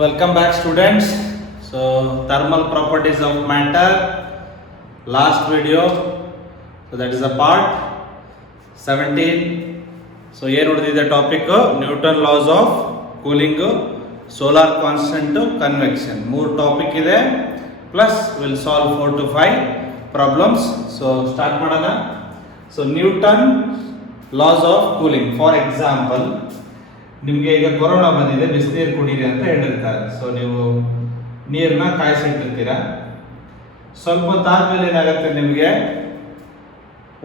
Welcome back, students. So, thermal properties of matter. Last video. So, that is a part 17. So, here is the topic Newton laws of cooling, solar constant, convection. More topic ಇದೆ. Plus, we'll solve 4 to 5 problems. So, start ಮಾಡೋಣ. So, Newton laws of cooling. For example, ನಿಮಗೆ ಈಗ ಕೊರೋನಾ ಬಂದಿದೆ, ಬಿಸಿನೀರು ಕುಡೀರಿ ಅಂತ ಹೇಳಿರ್ತಾರೆ. ಸೊ ನೀವು ನೀರನ್ನ ಕಾಯಿಸಿಟ್ಟಿರ್ತೀರ. ಸ್ವಲ್ಪ ಹೊತ್ತಾದ್ಮೇಲೆ ಏನಾಗುತ್ತೆ, ನಿಮಗೆ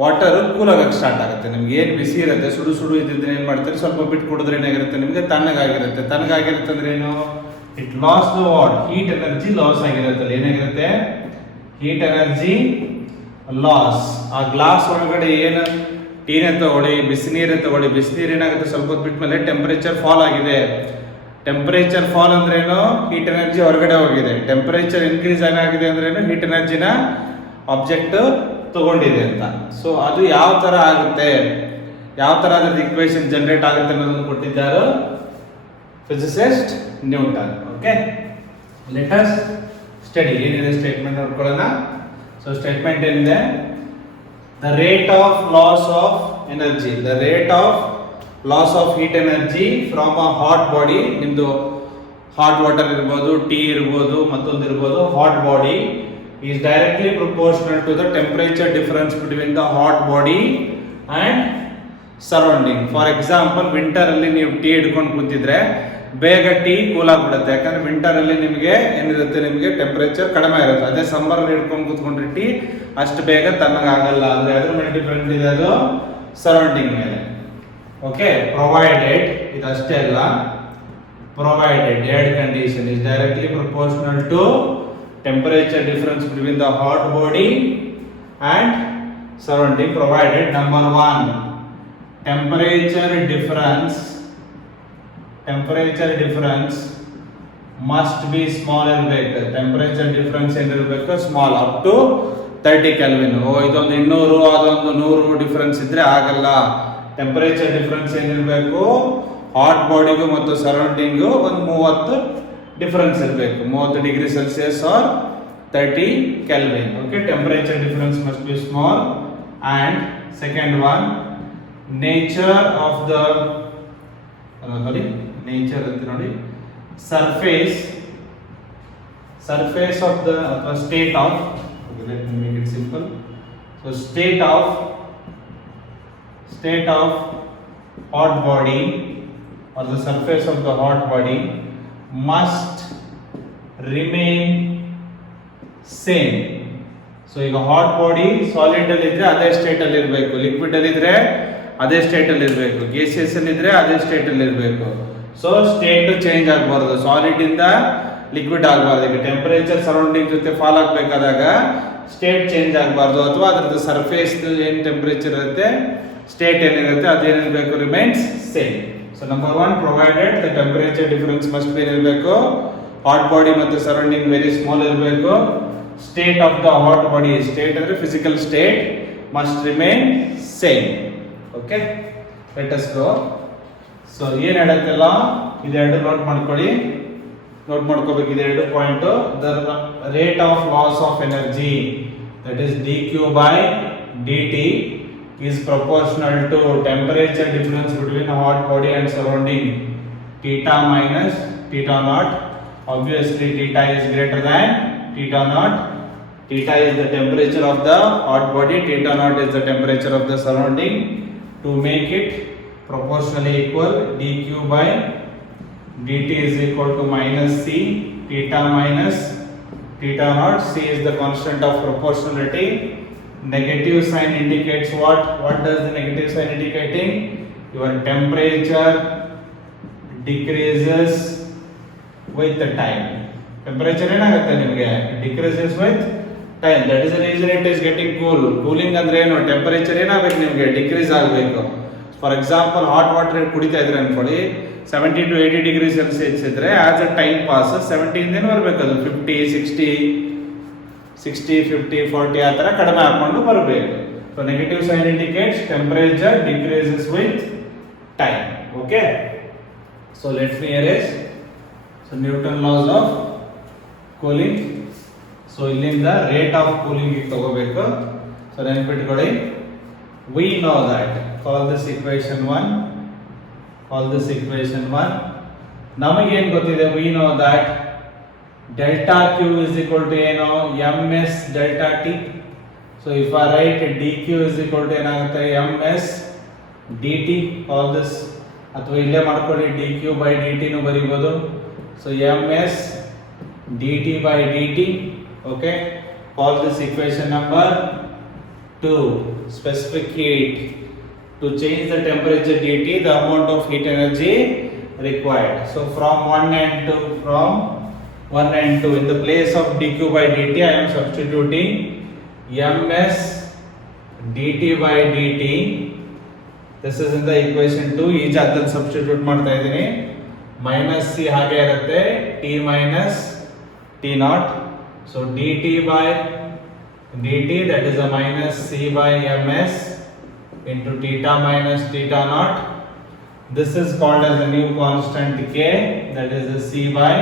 ವಾಟರ್ ಕೂಲ್ ಆಗಕ್ಕೆ ಸ್ಟಾರ್ಟ್ ಆಗುತ್ತೆ. ನಿಮ್ಗೆ ಏನು ಬಿಸಿ ಇರುತ್ತೆ, ಸುಡು ಸುಡು ಇದ್ದಿದ್ರೆ ಏನು ಮಾಡ್ತೀರಿ, ಸ್ವಲ್ಪ ಬಿಟ್ಟು ಕುಡಿದ್ರೆ ಏನಾಗಿರುತ್ತೆ, ನಿಮಗೆ ತಣ್ಣಗಾಗಿರುತ್ತೆ. ತಣ್ಣಗಾಗಿರುತ್ತೆ ಅಂದ್ರೆ ಏನು, it loss the what, heat energy loss ಆಗಿರುತ್ತೆ. ಏನಾಗಿರುತ್ತೆ, ಹೀಟ್ ಎನರ್ಜಿ ಲಾಸ್. ಆ ಗ್ಲಾಸ್ ಒಳಗಡೆ ಏನು ಟೀನೇ ತಗೊಳ್ಳಿ, ಬಿಸಿನೀರೇ ತಗೊಳ್ಳಿ, ಬಿಸಿನೀರು ಏನಾಗುತ್ತೆ, ಸ್ವಲ್ಪ ಹೊತ್ತು ಬಿಟ್ಟ ಮೇಲೆ ಟೆಂಪರೇಚರ್ ಫಾಲ್ ಆಗಿದೆ. ಟೆಂಪರೇಚರ್ ಫಾಲ್ ಅಂದ್ರೆ ಏನು, ಹೀಟ್ ಎನರ್ಜಿ ಹೊರಗಡೆ ಹೋಗಿದೆ. ಟೆಂಪರೇಚರ್ ಇನ್ಕ್ರೀಸ್ ಏನಾಗಿದೆ ಅಂದ್ರೆ ಏನು, ಹೀಟ್ ಎನರ್ಜಿನ ಆಬ್ಜೆಕ್ಟ್ ತಗೊಂಡಿದೆ ಅಂತ. ಸೊ ಅದು ಯಾವ ತರ ಆಗುತ್ತೆ, ಯಾವ ತರ ಅದ್ರ ಈಕ್ವೇಶನ್ ಜನರೇಟ್ ಆಗುತ್ತೆ ಅನ್ನೋದನ್ನು ಕೊಟ್ಟಿದ್ದಾರೆ physicist Newton. Okay, let us study. ಏನಿದೆ ಸ್ಟೇಟ್ಮೆಂಟ್ ನೋಡ್ಕೊಳ್ಳೋಣ. ಸೊ ಸ್ಟೇಟ್ಮೆಂಟ್ ಏನಿದೆ, the rate of loss of energy, the rate of loss of heat energy from a hot body, ನಿಮ್ದು ಹಾಟ್ ವಾಟರ್ ಇರ್ಬೋದು, ಟೀ ಇರ್ಬೋದು, ಮತ್ತೊಂದು ಇರ್ಬೋದು, hot body is directly proportional to the temperature difference between the hot body and surrounding. For example, winter ಅಲ್ಲಿ ನೀವು ಟೀ ಹಿಡ್ಕೊಂಡು ಕೂತಿದ್ರೆ ಬೇಗ ಟೀ ಕೂಲ್ ಆಗ್ಬಿಡುತ್ತೆ. ಯಾಕಂದ್ರೆ ವಿಂಟರ್ ಅಲ್ಲಿ ನಿಮಗೆ ಏನಿರುತ್ತೆ, ನಿಮಗೆ ಟೆಂಪರೇಚರ್ ಕಡಿಮೆ ಇರುತ್ತೆ. ಅದೇ ಸಮ್ಮರ್ ಅಲ್ಲಿ ಹಿಡ್ಕೊಂಡು ಕೂತ್ಕೊಂಡ್ರೆ ಟೀ ಅಷ್ಟು ಬೇಗ ತಣ್ಣಗಾಗಲ್ಲ. ಅಂದ್ರೆ ಅದ್ರ ಮೇಲೆ ಡಿಪೆಂಡ್ ಇದೆ, ಅದು ಸರೌಂಡಿಂಗ್ ಮೇಲೆ. ಓಕೆ, ಪ್ರೊವೈಡೆಡ್, ಇದು ಅಷ್ಟೇ ಅಲ್ಲ, ಪ್ರೊವೈಡೆಡ್ ಎರಡು condition is directly proportional to temperature difference between the hot body and surrounding. Provided number 1, temperature difference must be small ಇರಬೇಕು. ಟೆಂಪರೇಚರ್ ಡಿಫರೆನ್ಸ್ ಏನಿರಬೇಕು, ಸ್ಮಾಲ್, ಅಪ್ ಟು 30 ಕೆಲ್ವಿನ್. ಇದೊಂದು 200, ಅದೊಂದು 100 ಡಿಫರೆನ್ಸ್ ಇದ್ರೆ ಆಗಲ್ಲ. ಟೆಂಪರೇಚರ್ ಡಿಫರೆನ್ಸ್ ಏನಿರಬೇಕು, ಹಾಟ್ ಬಾಡಿಗೂ ಮತ್ತು ಸರೌಂಡಿಂಗು ಒಂದು 30 ಡಿಫರೆನ್ಸ್ ಇರಬೇಕು. 30 degree Celsius or 30 kelvin. Okay, temperature difference must be small. And second one, nature of the nature ಅಂತ ನೋಡಿ, surface of the state of, let me make it simple. So state of hot body or the surface of the hot body must remain same. So ಈಗ hot body solid ಅಲ್ಲಿ ಇದ್ರೆ ಅದೇ state ಅಲ್ಲಿ ಇರಬೇಕು, ಲಿಕ್ವಿಡ್ ಅಲ್ಲಿ ಇದ್ರೆ ಅದೇ ಸ್ಟೇಟ್ ಅಲ್ಲಿ ಇರಬೇಕು, ಗ್ಯಾಸಿಯಸ್ ಅಲ್ಲಿ ಇದ್ರೆ ಅದೇ ಸ್ಟೇಟ್ ಅಲ್ಲಿ ಇರಬೇಕು. ಸೊ ಸ್ಟೇಟ್ ಚೇಂಜ್ ಆಗಬಾರ್ದು, ಸಾಲಿಡ್ ಇಂದ ಲಿಕ್ವಿಡ್ ಆಗಬಾರ್ದು. ಈಗ ಟೆಂಪರೇಚರ್ ಸರೌಂಡಿಂಗ್ ಜೊತೆ ಫಾಲ್ ಆಗಬೇಕಾದಾಗ ಸ್ಟೇಟ್ ಚೇಂಜ್ ಆಗಬಾರ್ದು, ಅಥವಾ ಅದರದ್ದು ಸರ್ಫೇಸ್ ಏನು ಟೆಂಪರೇಚರ್ ಇರುತ್ತೆ, ಸ್ಟೇಟ್ ಏನಿರುತ್ತೆ ಅದೇನಿರಬೇಕು, remains same. So number 1, provided the temperature difference must be ಇರಬೇಕು, ಹಾಟ್ ಬಾಡಿ ಮತ್ತು ಸರೌಂಡಿಂಗ್ ವೆರಿ ಸ್ಮಾಲ್ ಇರಬೇಕು. State of the hot body, state ಅಂದ್ರೆ physical state, must remain same. Okay, let us go. So ಏನು ಹೇಳುತ್ತಲ್ಲ, ಇದೆರಡು ನೋಟ್ ಮಾಡ್ಕೊಳ್ಳಿ, ನೋಟ್ ಮಾಡ್ಕೋಬೇಕು ಇದೆರಡು point. The rate of loss of energy, that is dq by dt is proportional to temperature difference between hot body and surrounding, theta minus theta naught. Obviously theta is greater than theta naught. Theta is the temperature of the hot body, theta naught is the temperature of the surrounding. To make it proportionally equal, dq by dt is equal to minus c, theta minus theta naught. C is the constant of proportionality. Negative sign indicates what? What does the negative sign indicating? Your temperature decreases with the time. Temperature ಏನಾಗುತ್ತೆ ನಿಮಗೆ, decreases with time. That is the reason it is getting cool. Cooling ಅಂದ್ರೆ ಏನು, ಟೆಂಪರೇಚರ್ ಏನಾಗಬೇಕು ನಿಮಗೆ, ಡಿಕ್ರೀಸ್ ಆಗಬೇಕು. For example hot water ಕುಡಿತಾ ಇದ್ರೆ ಅನ್ಕೊಳ್ಳಿ, 70 to 80 ಡಿಗ್ರಿ ಸೆಲ್ಸಿಯಸ್ ಇದ್ರೆ ಆಸ್ ಅ ಟೈಮ್ ಪಾಸ್ 70 ಇಂದ ಬರಬೇಕು, ಅದು 50, 60, 50, 40 ಆ ಥರ ಕಡಿಮೆ ಹಾಕೊಂಡು ಬರಬೇಕು. So negative sign indicates temperature decreases with time. Okay, so let's me arrange. So So Newton laws of cooling. So ಇಲ್ಲಿಂದ rate of cooling ಗೆ ತಗೋಬೇಕು. So ನೆನಪಿಟ್ಕೊಳ್ಳಿ, we know that, call this equation 1, call this equation 1. ನಮಗೆ ಏನು ಗೊತ್ತಿದೆ, we know that delta Q is equal to ಏನು, ms delta T. So if I write dq is equal to ಏನಾಗುತ್ತೆ, ms dt, call this, ಅಥವಾ ಇಲ್ಲೇ ಮಾಡ್ಕೊಳ್ಳಿ dq by dt ನು ಬರೀಬಹುದು. So ms dt by dt. Okay, call this equation number 2. Specific heat. To change the temperature dt, the amount of heat energy required. So from 1 and 2, in the place of dq by dt, I am substituting ms dt by dt. This is in the equation 2. ಈ ಜಾಗದಲ್ಲಿ ಸಬ್ಸ್ಟಿಟ್ಯೂಟ್ ಮಾಡ್ತಾ ಇದ್ದೀನಿ. Minus C ಹಾಗೆ ಇರುತ್ತೆ, t minus t naught. So dt by dt, that is a minus c by ms into theta minus theta naught. This is called as the new constant k, that is the c by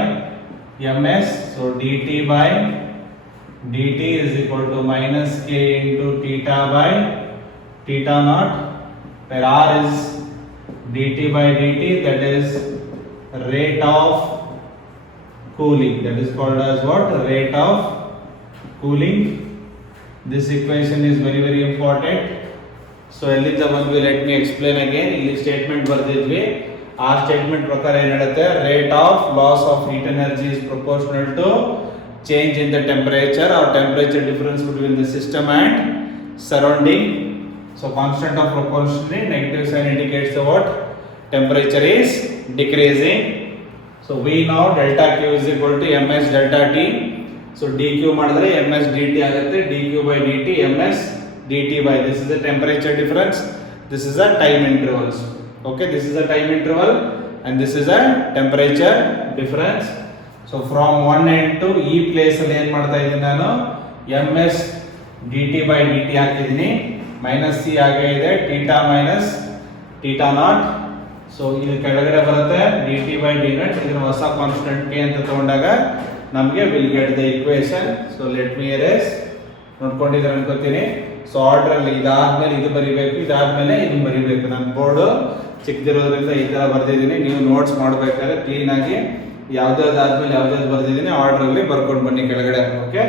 ms. So dt by dt is equal to minus k into theta by theta naught, where r is dt by dt, that is rate of cooling. That is called as what? Rate of cooling. This equation is very very important. So ಎಲ್ಲಿಂದ ಬಂದ್ವಿ, let me explain again. ಇಲ್ಲಿ statement ಬರ್ದಿದ್ವಿ, ಆ statement ಪ್ರಕಾರ ಏನು ಹೇಳುತ್ತೆ, rate of loss of heat energy is proportional to change in the temperature or temperature difference between the system and surrounding. So constant of proportionality, negative sign indicates the what? Temperature is decreasing. So we know delta Q is equal to ms delta T. So dq ಮಾಡಿದ್ರೆ ms dt ಆಗುತ್ತೆ, dq by dt ms dt by, this is the temperature difference, this is a time intervals. Okay, this is a time interval and this is a temperature difference. So from 1 and 2, ಈ ಪ್ಲೇಸ್ ಅಲ್ಲಿ ಏನು ಮಾಡ್ತಾ ಇದ್ದೀನಿ ನಾನು, ms dt by dt ಹಾಕಿದ್ದೀನಿ, minus C ಹಾಗೆ ಇದೆ, theta minus theta not. So ಇಲ್ಲಿ ಕೆಳಗಡೆ ಬರುತ್ತೆ dt by d naught. ಇದನ್ನ ಹೊಸ ಕಾನ್ಸ್ಟೆಂಟ್ k ಅಂತ ತಗೊಂಡಾಗ ನಮಗೆ will get the equation. So let me erase, ನೋಡ್ಕೊಂಡಿದ್ರೆ ಅನ್ಕೋತೀನಿ. ಸೊ ಆರ್ಡರ್ ಅಲ್ಲಿ ಇದಾದ್ಮೇಲೆ ಇದು ಬರಿಬೇಕು, ಇದಾದ್ಮೇಲೆ ಇದನ್ನ ಬರಿಬೇಕು. ನನ್ನ ಬೋರ್ಡ್ ಚಿಕ್ಕದಿರೋದ್ರಿಂದ ಈ ತರ ಬರ್ದಿದ್ದೀನಿ, ನೀವು ನೋಟ್ಸ್ ಮಾಡಬೇಕಾದ್ರೆ ಕ್ಲೀನ್ ಆಗಿ ಯಾವ್ದಾದ್ಮೇಲೆ ಯಾವ್ದಾದ್ರು ಬರ್ದಿದ್ದೀನಿ ಆರ್ಡರ್ ಅಲ್ಲಿ ಬರ್ಕೊಂಡು ಬನ್ನಿ ಕೆಳಗಡೆ. Okay,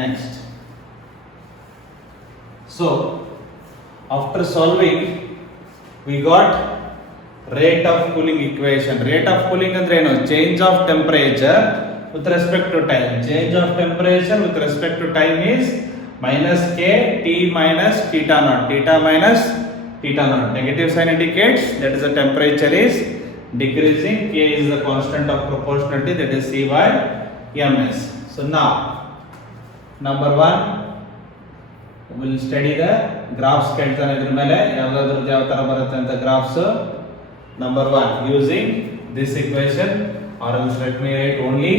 next. So after solving we got rate of cooling equation. Rate of cooling ಅಂದ್ರೆ ಏನು, change of temperature with respect to time. Change of temperature with respect to time is minus k t minus theta naught, theta minus theta naught. Negative sign indicates that is the temperature is decreasing. K is the constant of proportionality, that is c by ms. So now number 1, we'll study the graphs. ಕೇಳ್ತಾನೆ ಇದ್ರ ಮೇಲೆ ಯಾವ್ದಾದ್ರದ್ದು ಯಾವ ತರ ಬರುತ್ತೆ ಅಂತ graphs. Number 1, using this equation, or else let me write only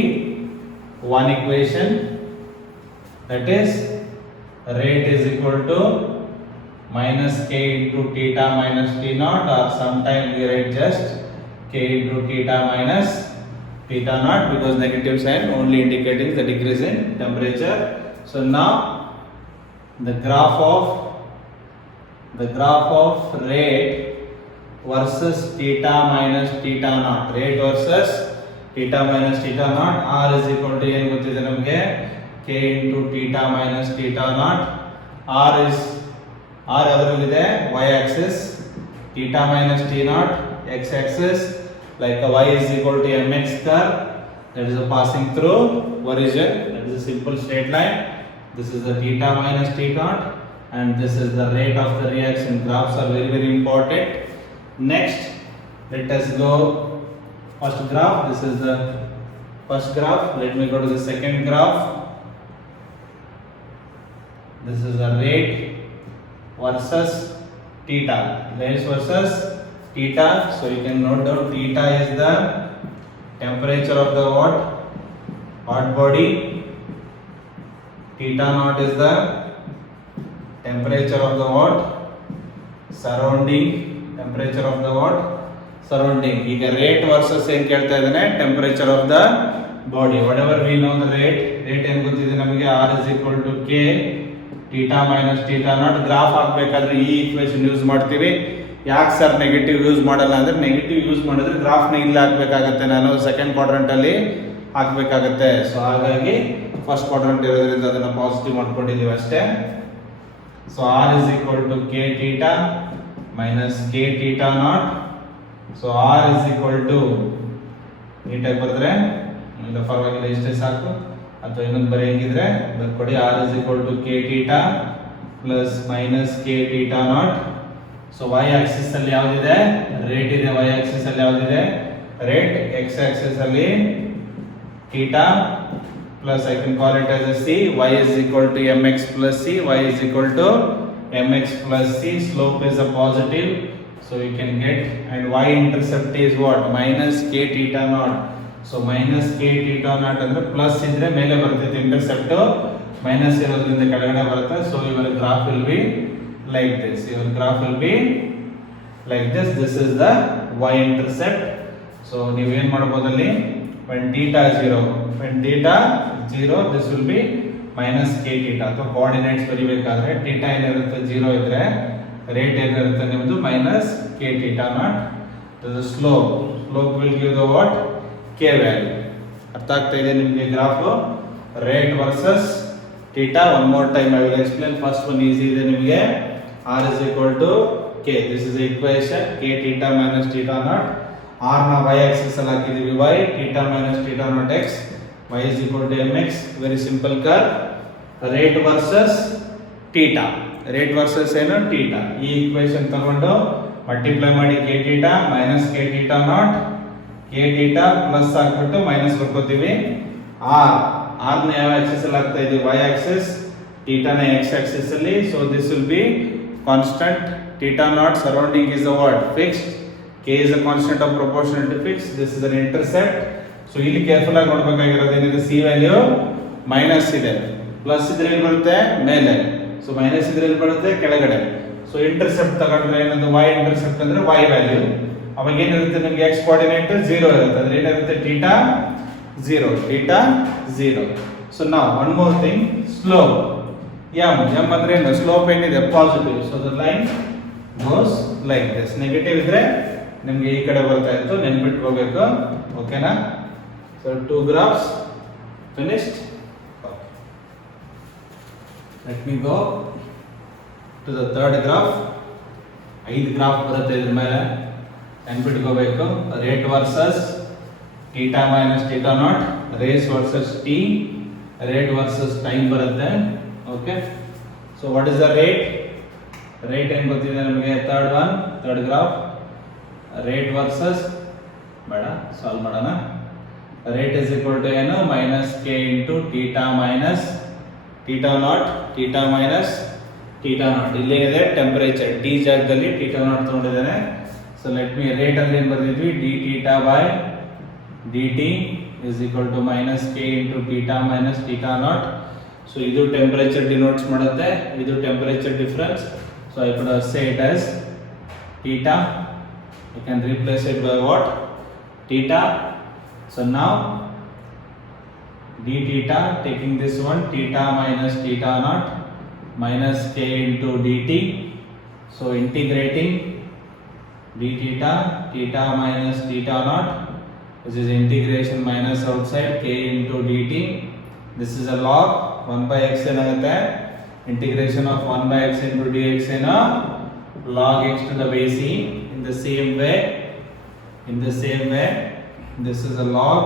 one equation, that is rate is equal to minus k into theta minus t naught, or sometimes we write just k into theta minus theta naught, because negative sign only indicating the decrease in temperature. So now the graph of rate versus theta minus theta naught, rate versus theta minus theta naught. R is equal to ಏನು ಗೊತ್ತಿದೆ ನಮಗೆ, k into theta minus theta naught. R ಅದರಲ್ಲಿದೆ y axis, theta minus t naught x axis, like a y is equal to mx curve, that is a passing through origin, that is a simple straight line. This is the theta minus t naught and this is the rate of the reaction. Graphs are very very important. Next, let us go first graph. This is the first graph. Let me go to the second graph. This is the rate versus theta, rate versus theta. So you can note down theta is the temperature of the hot body, theta naught is the temperature of the what, surrounding temperature of the what, surrounding. ಈಗ rate versus ಏನ್ ಕೇಳ್ತಾ ಇದ್ದಾನೆ, temperature of the body. What ever we know the rate ಏನ್ ಗೊತ್ತಿದೆ ನಮಗೆ, R is equal to K θ minus θ naught. Graph ಹಾಕ್ಬೇಕಾದ್ರೆ ಈ equation use ಮಾಡ್ತೀವಿ. ಯಾಕೆ ಸರ್ ನೆಗೆಟಿವ್ ಯೂಸ್ ಮಾಡಲ್ಲ ಅಂದ್ರೆ, ನೆಗೆಟಿವ್ ಯೂಸ್ ಮಾಡಿದ್ರೆ ಗ್ರಾಫ್ನ ಇಲ್ಲಿ ಹಾಕ್ಬೇಕಾಗತ್ತೆ, ನಾನು ಸೆಕೆಂಡ್ ಕ್ವಾಡ್ರಂಟ್ ಅಲ್ಲಿ ಹಾಕ್ಬೇಕಾಗತ್ತೆ. ಸೊ ಹಾಗಾಗಿ ಫಸ್ಟ್ ಕ್ವಾಡ್ರಂಟ್ ಇರೋದ್ರಿಂದ ಅದನ್ನ ಪಾಸಿಟಿವ್ ಮಾಡ್ಕೊಂಡಿದೀವಿ ಅಷ್ಟೇ. So R is equal to K θ minus K θ naught. So R is equal to ನೀಟಾಗಿ ಬರೆದ್ರೆ ಇಲ್ಲ ಪರವಾಗಿಲ್ಲ, ಇಷ್ಟೇ ಸಾಕು. ಅಥವಾ ಇನ್ನೊಂದು ಬರೆಯಂಗಿದ್ರೆ ಬರ್ಕೊಡಿ. R is equal to K θ plus minus K θ naught. So y Axis ಅಲ್ಲಿ ಯಾವ್ದಿದೆ, ರೇಟ್ ಇದೆ. y ಆಕ್ಸಿಸ್ ಅಲ್ಲಿ ಯಾವ್ದಿದೆ, ರೇಟ್. x ಆಕ್ಸಿಸ್ ಅಲ್ಲಿ θ plus I can call it as a c. y is equal to mx plus c. y is equal to mx plus c. Slope is a positive, so you can get, and y intercept is what, minus K θ naught. So minus K θ naught ಅಂದ್ರೆ ಪ್ಲಸ್ ಇದ್ರೆ ಮೇಲೆ ಬರ್ತೈತೆ intercept, minus ಇರೋದ್ರಿಂದ ಕೆಳಗಡೆ ಬರುತ್ತೆ. So your graph will be like this. Your graph will be like this. This is the y intercept. So ನೀವು ಏನು ಮಾಡಬಹುದು ಅಲ್ಲಿ, when θ 0, when θ 0, this will be minus K θ. ಅಥವಾ ಕೋಆರ್ಡಿನೇಟ್ಸ್ ಬರಿಬೇಕಾದ್ರೆ θ ಏನಿರುತ್ತೆ 0 ಇದ್ರೆ ರೇಟ್ ಏನಿರುತ್ತೆ ನಿಮ್ಮದು minus K θ naught. The slope will give the what, K value. ಅರ್ಥ ಆಗ್ತಾ ಇದೆ ನಿಮಗೆ graph, rate versus θ. One more time I will explain. First one easy ಇದೆ ನಿಮಗೆ. R is equal to K. This is the equation. K θ minus θ naught. R na y axis ಅಲ್ಲಿ ಹಾಕಿದೀವಿ y, θ minus θ naught x. Y is equal to mx. Very simple curve. Rate versus θ. Rate versus ಏನು θ. ಈ equation ತಗೊಂಡು ಮಲ್ಟಿಪ್ಲೈ ಮಾಡಿ K θ minus K θ naught. K θ ಪ್ಲಸ್ ಹಾಕ್ಬಿಟ್ಟು ಮೈನಸ್ ಬರ್ಕೋತೀವಿ. R ನ ಯಾವ ಆಕ್ಸಿಸ್ ಅಲ್ಲಿ ಹಾಕ್ತಾ ಇದೀವಿ, y axis. θ ನ x axis ಅಲ್ಲಿ. So this will be constant. θ naught surrounding is a what, fixed. K is a constant of proportional to fixed. This is an intercept. So ಇಲ್ಲಿ ಕೇರ್ಫುಲ್ ಆಗಿ ನೋಡಬೇಕಾಗಿರೋದು ಏನಿದೆ, c ವ್ಯಾಲ್ಯೂ ಮೈನಸ್ ಇದೆ, ಪ್ಲಸ್ ಇದ್ರೆ ಏನು ಬರುತ್ತೆ ಮೇಲೆ, ಸೊ ಮೈನಸ್ ಇದ್ರೆ ಏನು ಬರುತ್ತೆ ಕೆಳಗಡೆ. ಸೊ ಇಂಟರ್ಸೆಪ್ಟ್ ತಗೊಂಡ್ರೆ ಏನದು, y ಇಂಟರ್ಸೆಪ್ಟ್ ಅಂದ್ರೆ y ವ್ಯಾಲ್ಯೂ. ಅವಾಗ ಏನಿರುತ್ತೆ ನಿಮಗೆ x ಕೋಆರ್ಡಿನೇಟ್ 0 ಇರುತ್ತೆ, ಅಂದ್ರೆ ಏನಿರುತ್ತೆ θ 0. ಸೊ ನಾವು one more thing, slope m ಅಂದ್ರೆ ಏನು, ಸ್ಲೋಪ್ ಏನಿದೆ positive. So the line goes like this. Negative ಇದ್ರೆ ನಿಮಗೆ ಈ ಕಡೆ ಬರ್ತಾ ಇತ್ತು, ನೆನ್ಪಿಟ್ಕೋಬೇಕು. ಓಕೆನಾ? ಸೊ 2 graphs finished. Let me go to the third graph. 5 graph ಬರುತ್ತೆ ಇದ್ರ ಮೇಲೆ, ನೆನ್ಪಿಟ್ಕೋಬೇಕು. Rate versus θ minus θ naught, rate versus t, rate versus time ಬರುತ್ತೆ. Okay, so what is the rate? Rate ಏನು ಗೊತ್ತಿದೆ ನಮಗೆ, ಥರ್ಡ್ ಗ್ರಾಫ್. ರೇಟ್ ವರ್ಸಸ್ ಬೇಡ, solve ಮಾಡೋಣ. ರೇಟ್ ಇಸ್ ಈಕ್ವಲ್ ಟು ಏನು, minus k into θ minus θ naught, θ minus θ naught. ಇಲ್ಲಿ ಇದೆ temperature, T ಜಾಗದಲ್ಲಿ θ ನಾಟ್ ತಗೊಂಡಿದ್ದೇನೆ. ಸೊ ಲೆಟ್ ಮಿ, ರೇಟ್ ಅಲ್ಲಿ ಏನು ಬರ್ದಿದ್ವಿ, dθ by dt is equal to minus k into θ minus θ naught. So ಇದು ಟೆಂಪರೇಚರ್ ಡಿನೋಟ್ಸ್ ಮಾಡುತ್ತೆ, ಇದು temperature difference. So I could have say it as theta. You can replace it by what, theta. So now d theta, taking this one, theta minus θ naught minus k into dt. So integrating d theta, theta minus θ naught. This is integration minus outside k into dt. This is a log 1 by x ಏನಾಗುತ್ತೆ, integration of 1 by x into dx ಏನು, log x to the base e. In the same way, this is a log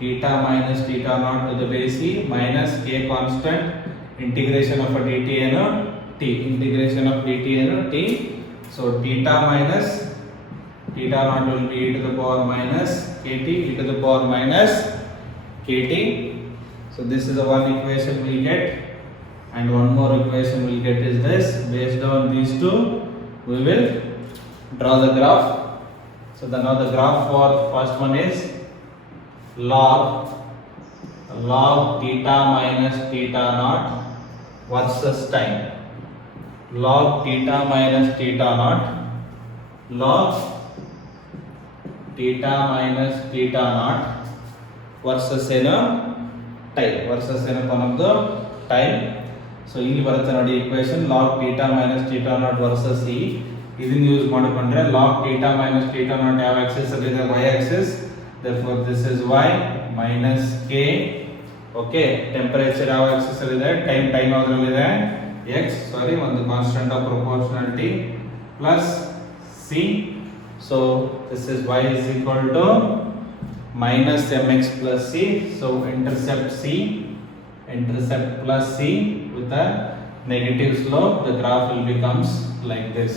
theta minus θ naught to the base e minus k constant, integration of a dt ಏನು t, integration of dt ಏನು t. So theta minus θ naught will be e to the power minus kt, e to the power minus kt. So this is the one equation we get, and one more equation we get is this. Based on these two, we will draw the graph. So now the graph for first one is log theta minus θ naught versus time. Log theta minus θ naught, log theta minus theta naught versus ಏನು time versus ಏನಪ್ಪ ನಮ್ದು time. So ಇಲ್ಲಿ ಬರುತ್ತೆ ನೋಡಿ equation log theta minus theta naught versus e. ಇದನ್ನ ಯೂಸ್ ಮಾಡಿಕೊಂಡ್ರೆ log theta minus theta naught ಯಾವ ಆಕ್ಸಿಸ್ ಅಲ್ಲಿ ಇದೆ, y axis. Therefore this is y minus k. Okay, temperature ಯಾವ ಆಕ್ಸಿಸ್ ಅಲ್ಲಿ ಇದೆ, ಟೈಮ್ ಯಾವ್ದ್ರಲ್ಲಿ ಇದೆ, x. ಸಾರಿ, ಒಂದು constant of proportionality plus c. So this is y is equal to minus mx plus c. So intercept c, intercept plus c with a negative slope. The graph will becomes like this.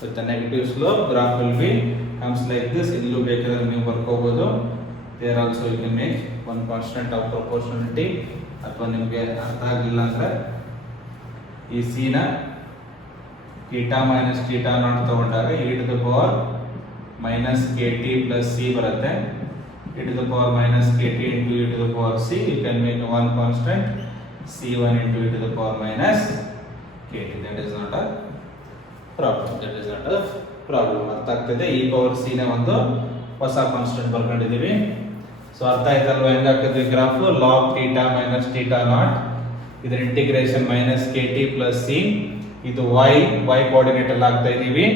With the negative slope, graph will be comes like this. Illu bekadre ನೀವು ಬರ್ಕೋಬಹುದು. There also you can make one constant of proportionality. ಅಥವಾ ನಿಮಗೆ ಅರ್ಥ ಆಗಿಲ್ಲ ಅಂದ್ರೆ ಈ c ನ theta minus theta naught ತಗೊಂಡಾಗ e to the power minus kt plus c ಬರುತ್ತೆ. e to the power minus kt into e to the power c. You can make one constant c1 into e to the power minus kt. That is not a problem. That is not a problem. ಅರ್ಥ ಆಗ್ತದೆ. e power c ನ ಒಂದು ಹೊಸ ಕಾನ್ಸ್ಟೆಂಟ್ ಬರ್ಕೊಂಡಿದ್ದೀವಿ. So ಅರ್ಥ ಆಯ್ತಲ್ವಾ ಹೆಂಗಾಗ್ತದೆ graph, log theta minus theta naught, ಇದರ integration minus kt plus c. ಇದು y ಕೋಆರ್ಡಿನೇಟ್ ಅಲ್ಲಿ ಆಗ್ತಾ ಇದೀವಿ.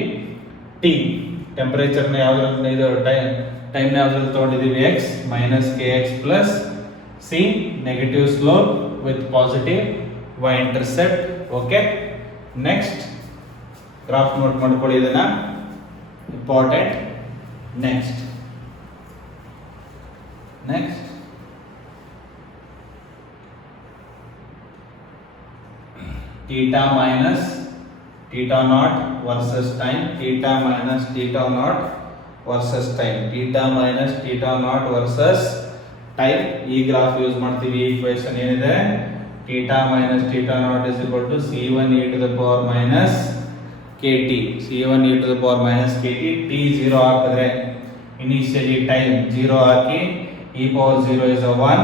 t ಟೆಂಪರೇಚರ್ ನ ಯಾವ್ದ್ರಲ್ಲಿ, ಇದು ಟೈಮ್ ನ ಯಾವ್ದ್ರಲ್ಲಿ ತಗೊಂಡಿದೀವಿ, x minus kx plus c. Negative slope with positive y intercept. Okay, next graph note ಮಾಡ್ಕೊಳ್ಳಿ, ಇದನ್ನ important. Next theta minus theta naught versus time. Theta minus theta naught versus time. Theta minus theta naught versus time. ಈ graph use ಮಾಡ್ತೀವಿ. ಈಕ್ವೇಷನ್ ಏನಿದೆ, theta minus theta naught is equal to c1 e to the power minus kt. c1 e to the power minus kt. t 0 ಹಾಕಿದ್ರೆ initially time 0 hockey e power 0 is a 1.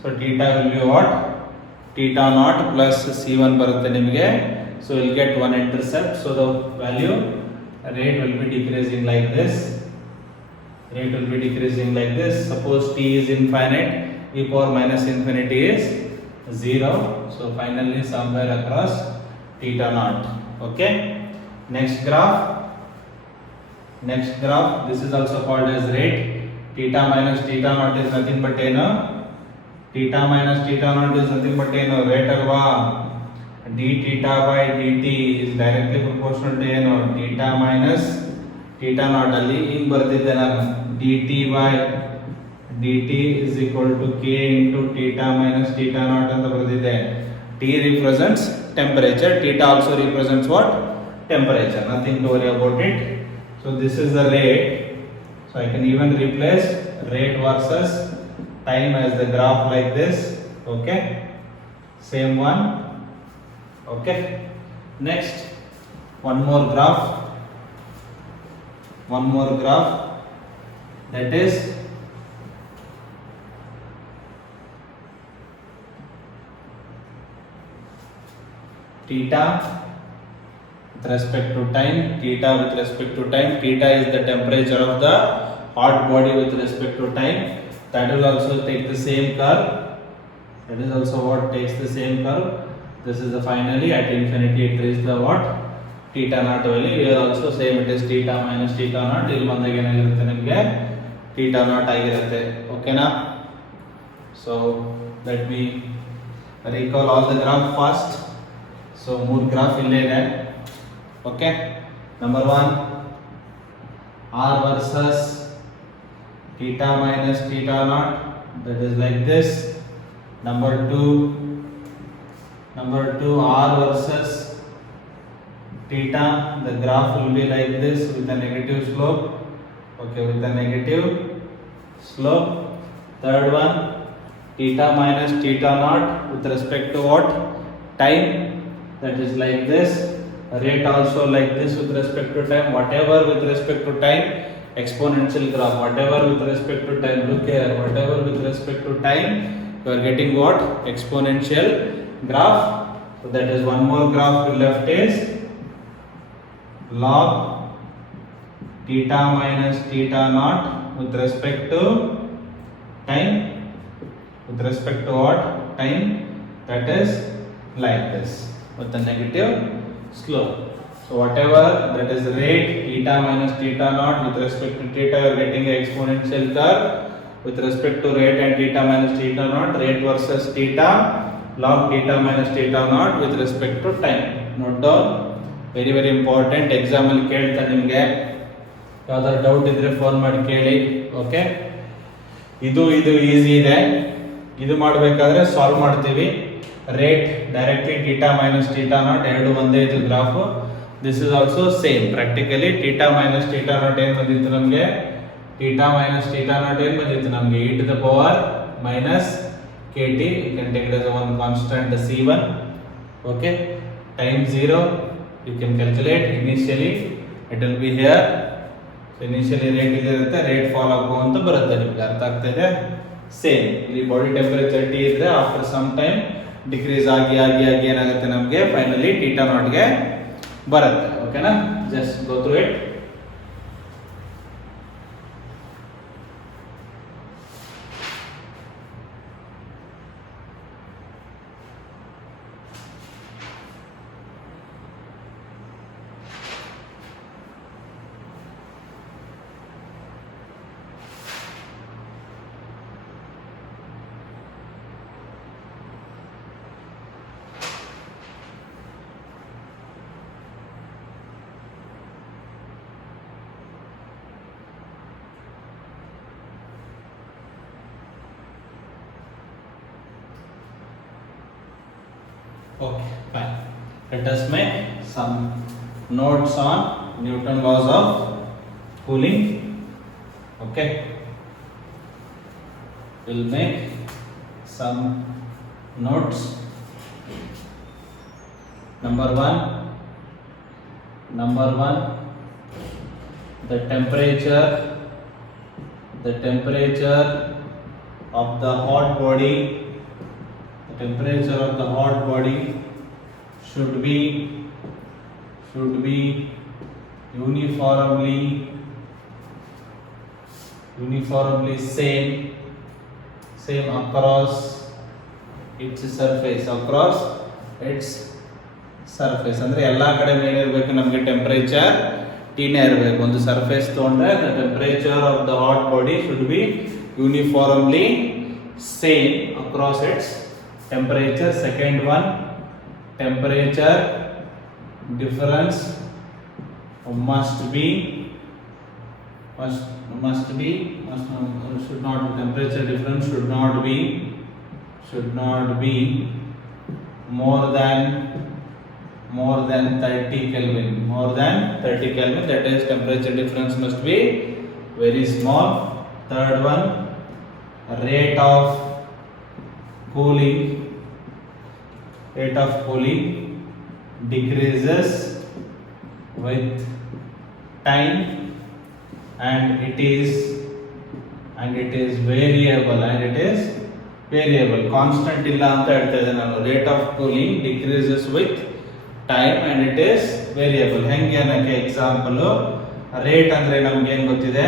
so theta will be what, theta naught plus c1 ಬರುತ್ತೆ ನಿಮಗೆ. so you'll get one intercept. so the value rate will be decreasing like this. Rate will be decreasing like this. Suppose t is infinite, e power minus infinity is 0. so finally somewhere across theta naught. okay, next graph. This is also called as rate. theta minus theta naught is nothing but ಏನು, theta minus theta naught is nothing but ಏನು, rate ಅಲ್ವಾ. d theta by dt is directly proportional to ಏನು, theta minus theta naught. ಅಲ್ಲಿ ಹಿಂಗ್ ಬರ್ತಿದ್ದೆ ನಾನು, dt by dt is equal to k into theta minus theta naught ಅಂತ ಬರ್ತಿದ್ದೆ. t represents temperature, theta also represents what, temperature. Nothing to worry about it. so this is the rate. so I can even replace rate versus time as the graph like this. okay, same one. okay, next one more graph, that is theta with respect to time. Theta with respect to time. Theta is the temperature of the hot body with respect to time. That will also take the same curve. That is also what takes the same curve. This is the finally at infinity it reaches the what, theta naught value. Here also same, it is theta minus theta naught. ಇಲ್ಲಿ ಬಂದಾಗ ಏನಾಗಿರುತ್ತೆ ನಿಮಗೆ, theta naught ಆಗಿರುತ್ತೆ. ಓಕೆನಾ. so let me recall all the graph first. so ಮೂರು ಗ್ರಾಫ್ ಇಲ್ಲೇ ಇದೆ. Okay, number 1 r versus theta minus theta naught, that is like this. number 2 r versus theta, the graph will be like this with a negative slope. okay, with a negative slope. third one, theta minus theta naught with respect to what, time, that is like this. rate also like this with respect to time. whatever with respect to time, exponential graph. whatever with respect to time, look here, whatever with respect to time, you are getting what, exponential graph. so that is one more graph left is log theta minus theta naught with respect to time, with respect to what? Time, that is like this with the negative slope. So whatever that is rate theta minus theta naught with respect to theta, you are getting an exponential curve with respect to rate and theta minus theta naught, rate versus theta, log theta minus theta naught with respect to time. Note down, very very important. Exam ಅಲ್ಲಿ ಕೇಳ್ತಾರೆ ನಿಮಗೆ, ಯಾವ್ದಾದ್ರು ಡೌಟ್ ಇದ್ರೆ ಫೋನ್ ಮಾಡಿ ಕೇಳಿ. ಓಕೆ, ಇದು ಈಸಿ ಇದೆ. ಇದು ಮಾಡಬೇಕಾದ್ರೆ ಸಾಲ್ವ್ ಮಾಡ್ತೀವಿ. Rate directly theta minus theta naught ಎರಡು ಒಂದೇ ಇದು graph. This is also same. Practically theta minus theta not ಏನು ಬಂದಿತ್ತು ನಮಗೆ? ಥೀಟಾ ಮೈನಸ್ ಥೀಟಾ ನಾಟ್ ಏನು ಬಂದಿತ್ತು ನಮಗೆ? e to the power minus kt. You can take it as one constant c1. Okay, time 0 you can calculate. Initially it will be here. So initially rate ಇರುತ್ತೆ, rate fall ಆಗೋ ಅಂತ ಬರುತ್ತೆ. ನಿಮಗೆ ಅರ್ಥ ಆಗ್ತಾ ಇದೆ? ಸೇಮ್ ಇಲ್ಲಿ ಬಾಡಿ ಟೆಂಪರೇಚರ್ ಟಿ ಇದ್ರೆ ಆಫ್ಟರ್ ಸಮ್ ಟೈಮ್ ಡಿಕ್ರೀಸ್ ಆಗಿ ಏನಾಗುತ್ತೆ ನಮಗೆ ಫೈನಲಿ ಥೀಟಾ ನಾಟ್ ಗೆ ಬರುತ್ತೆ. ಓಕೆನಾ? Just go through it. Okay, fine. Let us make some notes on Newton laws of cooling. Okay, we'll make some notes. Number one, the temperature of the hot body. The temperature of the hot body should be uniformly same across its surface. ಅಂದ್ರೆ ಎಲ್ಲಾ ಕಡೆ ಮೇಲೆ ಇರಬೇಕು ನಮಗೆ ಟೆಂಪರೇಚರ್ ಟಿನೇ ಇರಬೇಕು. ಒಂದು ಸರ್ಫೇಸ್ ತಗೊಂಡ್ರೆ the temperature of the hot body should be uniformly same across its temperature. Second one, temperature difference must be temperature difference should not be more than 30 Kelvin. That is, temperature difference must be very small. Third one, rate of cooling decreases with time and it is variable. Constant ಇಲ್ಲ ಅಂತ ಹೇಳ್ತಾ ಇದ್ದೆ ನಾನು. Rate of cooling decreases with time and it is variable. ಹೆಂಗೆ ಅನ್ನಕ್ಕೆ example, rate ಅಂದ್ರೆ ನಮ್ಗೆ ಏನು ಗೊತ್ತಿದೆ?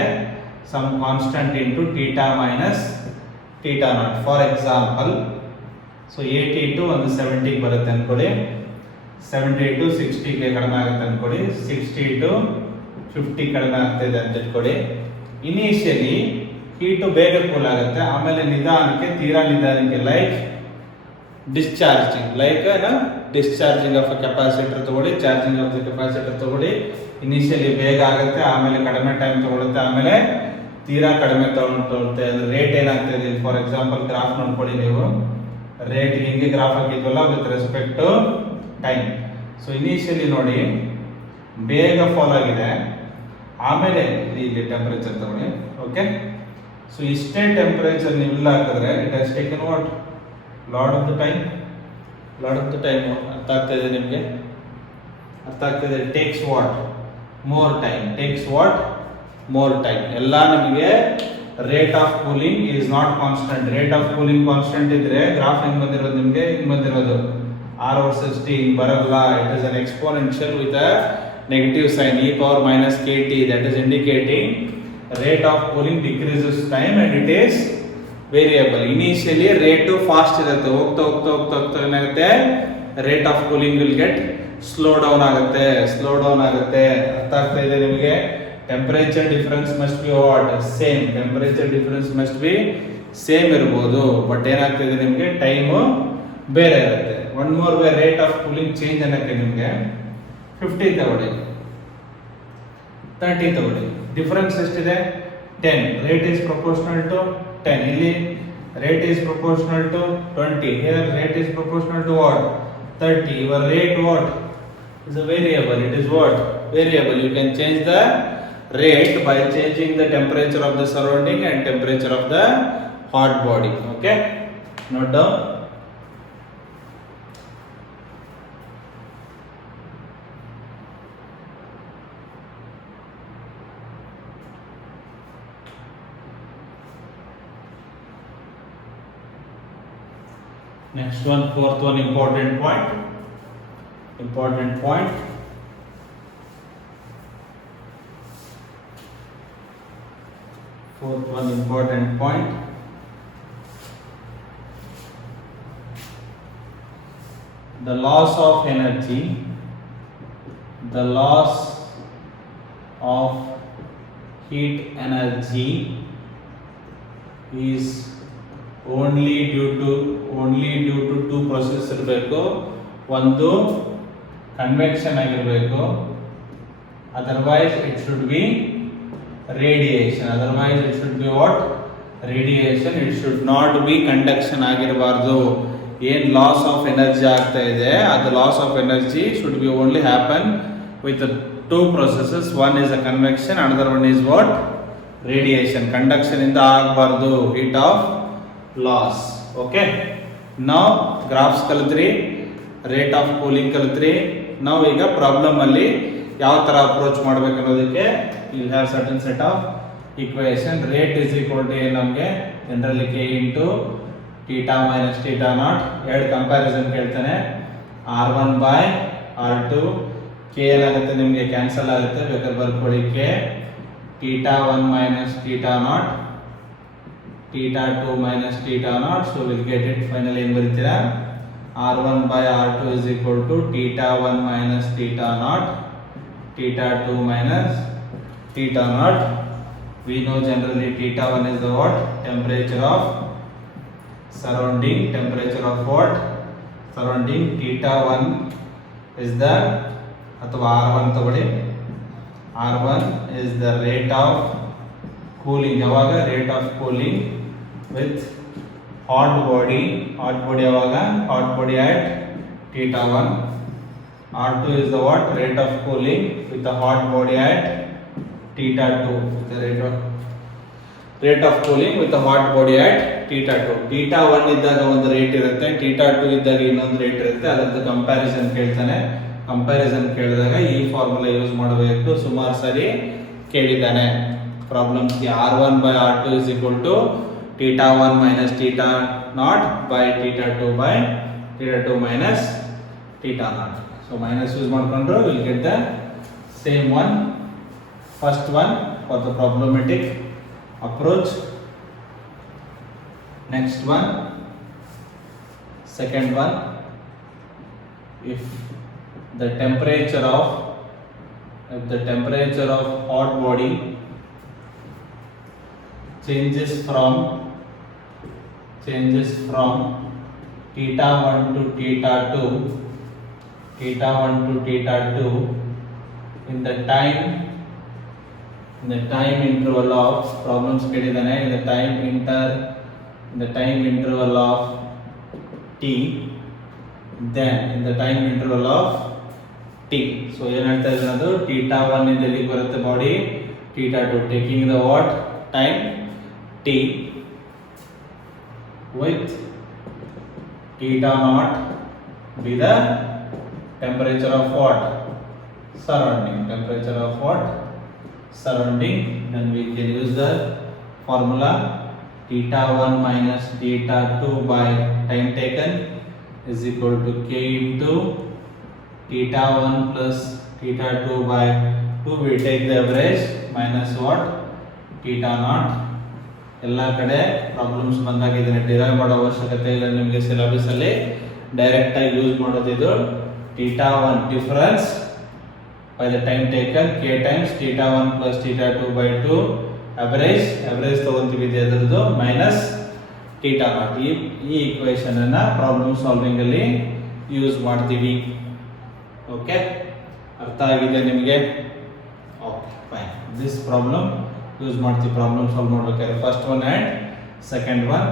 some constant into theta minus theta naught. For example, so 80 to ಒಂದು 70 ಬರುತ್ತೆ ಅನ್ಕೊಳ್ಳಿ, 70 to 60 ಗೆ ಕಡಿಮೆ ಆಗುತ್ತೆ ಅನ್ಕೊಳ್ಳಿ, 60 to 50 ಕಡಿಮೆ ಆಗ್ತಿದೆ ಅಂತ ಇಟ್ಕೊಳ್ಳಿ. ಇನಿಷಿಯಲಿ ಹೀಟು ಬೇಗ ಕೂಲ್ ಆಗುತ್ತೆ, ಆಮೇಲೆ ತೀರಾ ನಿಧಾನಕ್ಕೆ ಲೈಕ್ ಡಿಸ್ಚಾರ್ಜಿಂಗ್ ಆಫ್ ಕೆಪಾಸಿಟರ್ ತಗೊಳ್ಳಿ, ಚಾರ್ಜಿಂಗ್ ಆಫ್ ದ ಕೆಪಾಸಿಟರ್ ತಗೊಳ್ಳಿ. ಇನಿಷಿಯಲಿ ಬೇಗ ಆಗುತ್ತೆ, ಆಮೇಲೆ ಕಡಿಮೆ ಟೈಮ್ ತಗೊಳುತ್ತೆ, ಆಮೇಲೆ ತೀರಾ ಕಡಿಮೆ ತಗೊಳುತ್ತೆ. ಅದ್ರ ರೇಟ್ ಏನಾಗ್ತಿದೆ? ಫಾರ್ ಎಕ್ಸಾಂಪಲ್ ಗ್ರಾಫ್ ನೋಡ್ಕೊಳ್ಳಿ ನೀವು. ರೇಟ್ ಹಿಂಗೆ ಗ್ರಾಫ್ ಹಾಕಿದ್ವಲ್ಲ with respect to time. So initially ನೋಡಿ ಬೇಗ ಫಾಲ್ ಆಗಿದೆ, ಆಮೇಲೆ ಇಲ್ಲಿ ಟೆಂಪರೇಚರ್ ತಗೊಳ್ಳಿ. ಓಕೆ, ಸೊ ಇಷ್ಟೇ ಟೆಂಪರೇಚರ್ ನೀವೆಲ್ಲ ಹಾಕಿದ್ರೆ it has taken what lot of the time. ಅರ್ಥ ಆಗ್ತಾ ಇದೆ ನಿಮಗೆ? ಅರ್ಥ ಆಗ್ತಿದೆ? Takes what more time. ಎಲ್ಲ ನಿಮಗೆ rate of cooling is not constant. Rate of cooling constant ಇದ್ರೆ ಗ್ರಾಫ್ ಹೆಂಗ್ ಬಂದಿರೋದು ನಿಮಗೆ? ಹಿಂಗ್ ಬಂದಿರೋದು, R versus T ಬರಲ್ಲ. It is an exponential with a negative sign e power minus kt, that is indicating rate of cooling decreases time and it is variable. Initially rate fast irutte, ಹೋಗ್ತಾ ಹೋಗ್ತಾ ಹೋಗ್ತಾ ಹೋಗ್ತಾ ಏನಾಗುತ್ತೆ rate of cooling will get slow down ಆಗುತ್ತೆ. ಅರ್ಥ ಆಗ್ತಾ ಇದೆ ನಿಮಗೆ? Temperature difference must be what same, temperature difference must be same ಇರಬಹುದು, ಬಟ್ ಏನಾಗ್ತಿದೆ ನಿಮಗೆ ಟೈಮ್ ಬೇರೆ ಇರುತ್ತೆ. One more way rate of cooling change ಅನ್ನಕ್ಕೆ ನಿಮಗೆ 50 ತಗೊಳ್ಳಿ, 30 ತಗೊಳ್ಳಿ, ಡಿಫರೆನ್ಸ್ ಎಷ್ಟಿದೆ 10. Rate is proportional to 10. ಇಲ್ಲಿ rate is proportional to 20. Here rate is proportional to what 30. Your rate what is a variable. It is what variable. You can change the rate by changing the temperature of the surrounding and temperature of the hot body. Okay, note down. Next one, fourth one, important point. Fourth one, important point. The loss of energy, the loss of heat energy is only due to two processes ಇರಬೇಕು. ಒಂದು ಕನ್ವೆಕ್ಷನ್ ಆಗಿರಬೇಕು, otherwise it should be radiation. Otherwise it should be what radiation. It should not be conduction ಆಗಿರಬಾರ್ದು. ಏನ್ loss of energy ಆಗ್ತಾ ಇದೆ ಅದು loss of energy should be only happen with the two processes. One is a convection, another one is what radiation. Conduction ಇಂದ ಆಗಬಾರ್ದು heat of loss. Okay, now graphs ಕಲಿತ್ರಿ, rate of cooling ಕಲಿತ್ರಿ. ನಾವು ಈಗ ಪ್ರಾಬ್ಲಮ್ ಅಲ್ಲಿ ಯಾವ ತರ ಅಪ್ರೋಚ್ ಮಾಡಬೇಕು ಅನ್ನೋದಕ್ಕೆ you'll have certain set of equation. Rate is equal to ನಮಗೆ generally k into theta minus theta naught. ಎರಡು ಕಂಪ್ಯಾರಿಸನ್ ಕೇಳ್ತಾನೆ, r1 by r2. k ಏನಾಗುತ್ತೆ ನಿಮಗೆ ಕ್ಯಾನ್ಸಲ್ ಆಗುತ್ತೆ, ಬೇಕಾದ್ರೆ ಬರ್ಕೊಳ್ಳಿ k theta 1 minus theta naught, theta 2 minus theta naught. So we'll get it finally ಏನು ಬರೀತೀರಾ, r1 by r2 is equal to theta 1 minus theta naught, theta 2 minus theta naught. We know generally theta 1 is the what temperature of surrounding, temperature of what surrounding. Theta 1 is the ಅಥವಾ r1 ತಗೊಳ್ಳಿ, r1 is the rate of cooling. ಯಾವಾಗ rate of cooling with hot body ಯಾವಾಗ hot body at theta 1. r2 is the what rate of cooling with the hot body at theta 2. The rate of cooling with the hot body at theta 2. theta 1 ಇದ್ದಾಗ ಒಂದು ರೇಟ್ ಇರುತ್ತೆ, theta 2 ಇದ್ದಾಗ ಇನ್ನೊಂದು ರೇಟ್ ಇರುತ್ತೆ. ಅದರ ಕಂಪ್ಯಾರಿಸನ್ ಕೇಳ್ತಾನೆ. ಕಂಪ್ಯಾರಿಸನ್ ಕೇಳಿದಾಗ ಈ ಫಾರ್ಮುಲಾ ಯೂಸ್ ಮಾಡಬೇಕು. ಸುಮಾರು ಸರಿ ಕೇಳಿದ್ದಾನೆ ಪ್ರಾಬ್ಲಮ್ಸ್ಗೆ. r1 by r2 is equal to theta 1 minus theta naught by theta 2 by theta 2 minus theta naught. So minus use ಮಾಡ್ಕೊಂಡ್ರು we'll get the same one. First one for the problematic approach. Next one, second one. If the temperature of hot body changes from theta 1 to theta 2 in the time interval of problems ಕೇಳಿದಾನೆ. in the time interval of t, then in the time interval of t. So ಏನು ಹೇಳ್ತಾ ಇದ್ದಾರೆ ಅದು theta 1 ಇಂದ ಎಲ್ಲಿಗೆ ಬರುತ್ತೆ body theta 2, taking the what time t with theta naught be the temperature of what surrounding, then we can use the formula theta 1 minus theta 2 by time taken is equal to k into theta 1 plus theta 2 by 2, we take the average minus what, theta naught. ಎಲ್ಲ ಕಡೆ ಪ್ರಾಬ್ಲಮ್ಸ್ ಬಂದಾಗ ಇದನ್ನ ಡಿರೈವ್ ಮಾಡೋ ಅವಶ್ಯಕತೆ ಇಲ್ಲ ನಿಮಗೆ. ಸಿಲೆಬಸ್ ಅಲ್ಲಿ ಡೈರೆಕ್ಟ್ ಆಗಿ ಯೂಸ್ ಮಾಡೋದು ಇದು theta 1 difference by the time taken k times theta 1 plus theta 2 by 2 average ತಗೊಂತೀವಿ ಇದರದ್ದು ಮೈನಸ್ theta naught. ಈ ಈಕ್ವೇಷನ್ ಅನ್ನ ಪ್ರಾಬ್ಲಮ್ ಸಾಲ್ವಿಂಗ್ ಅಲ್ಲಿ ಯೂಸ್ ಮಾಡ್ತೀವಿ. ಓಕೆ, ಅರ್ಥ ಆಗಿದೆ ನಿಮಗೆ? Okay fine. This problem use ಮಾಡ್ತೀವಿ ಪ್ರಾಬ್ಲಮ್ ಸಾಲ್ವ್ ಮಾಡ್ಬೇಕಾದ್ರೆ. First one and second one,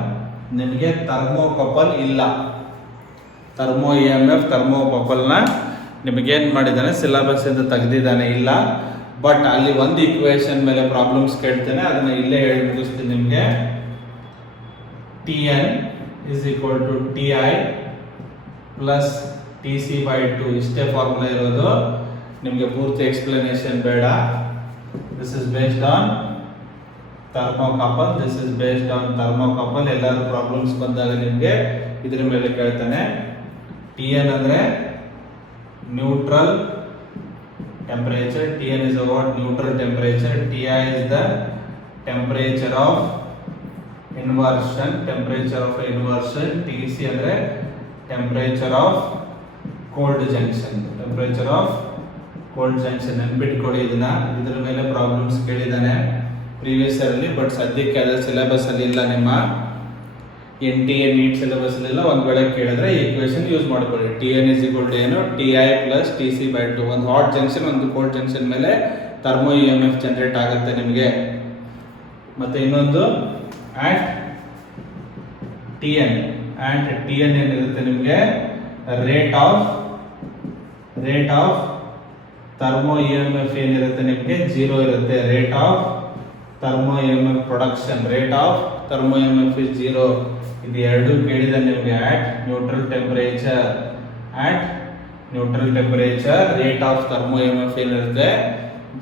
ನಿಮಗೆ ಥರ್ಮೋಕಪಲ್ ಇಲ್ಲ. ಥರ್ಮೋ EMF ಥರ್ಮೋಕಪಲ್ನ ನಿಮಗೇನು ಮಾಡಿದ್ದಾನೆ, ಸಿಲೆಬಸ್ ಇಂದ ತೆಗೆದಿದ್ದಾನೆ ಇಲ್ಲ. ಬಟ್ ಅಲ್ಲಿ ಒಂದು ಈಕ್ವೇಷನ್ ಮೇಲೆ ಪ್ರಾಬ್ಲಮ್ಸ್ ಕೇಳ್ತೇನೆ, ಅದನ್ನ ಇಲ್ಲೇ ಹೇಳಿ ಮುಗಿಸ್ತೀನಿ ನಿಮಗೆ. Tn is equal to Ti plus Tc by 2 ಇಷ್ಟೇ ಫಾರ್ಮುಲಾ ಇರೋದು. ನಿಮಗೆ ಪೂರ್ತಿ ಎಕ್ಸ್ಪ್ಲನೇಷನ್ ಬೇಡ. This is based on thermocouple. This is based on thermocouple. ಎಲ್ಲರೂ ಪ್ರಾಬ್ಲಮ್ಸ್ ಬಂದಾಗ ನಿಮಗೆ ಇದ್ರ ಮೇಲೆ ಕೇಳ್ತಾನೆ. Tn ಅಂದ್ರೆ neutral temperature. Tn is about neutral temperature. Ti is the temperature of inversion. Temperature of inversion. Tc ಅಂದ್ರೆ temperature of cold junction. Temperature of cold junction ನೆನ್ಪಿಟ್ಕೊಳ್ಳಿ ಇದನ್ನ. ಇದ್ರ ಮೇಲೆ ಪ್ರಾಬ್ಲಮ್ಸ್ ಕೇಳಿದಾನೆ ಪ್ರೀವಿಯಸ್ ಇಯರ್ ಅಲ್ಲಿ, ಬಟ್ ಸದ್ಯಕ್ಕೆ ಅದ್ರ ಸಿಲೆಬಸ್ ಅಲ್ಲಿ ಇಲ್ಲ. ನಿಮ್ಮ NTA ನೀಟ್ ಸಿಲೆಬಸ್ ಅಲ್ಲಿ ಇಲ್ಲ. ಒಂದ್ ವೇಳೆ ಕೇಳಿದ್ರೆ ಈ ಈಕ್ವೇಷನ್ ಯೂಸ್ ಮಾಡ್ಕೊಳ್ಳಿ. Tn is equal to ಏನು, Ti plus Tc by 2. ಒಂದು ಹಾಟ್ ಜಂಕ್ಷನ್ ಒಂದು ಕೋಲ್ಡ್ ಜಂಕ್ಷನ್ ಮೇಲೆ ಥರ್ಮೋ EMF ಜನರೇಟ್ ಆಗುತ್ತೆ ನಿಮಗೆ. ಮತ್ತೆ ಇನ್ನೊಂದು at Tn ಏನಿರುತ್ತೆ ನಿಮಗೆ, ರೇಟ್ ಆಫ್ ಥರ್ಮೋ EMF ಏನಿರುತ್ತೆ ನಿಮಗೆ 0 ಇರುತ್ತೆ. Rate of thermo EMF production, rate of thermo EMF is 0. ಇದು ಎರಡು ಕೇಳಿದ ನಿಮಗೆ. at neutral temperature rate of thermo EMF ಏನಿರುತ್ತೆ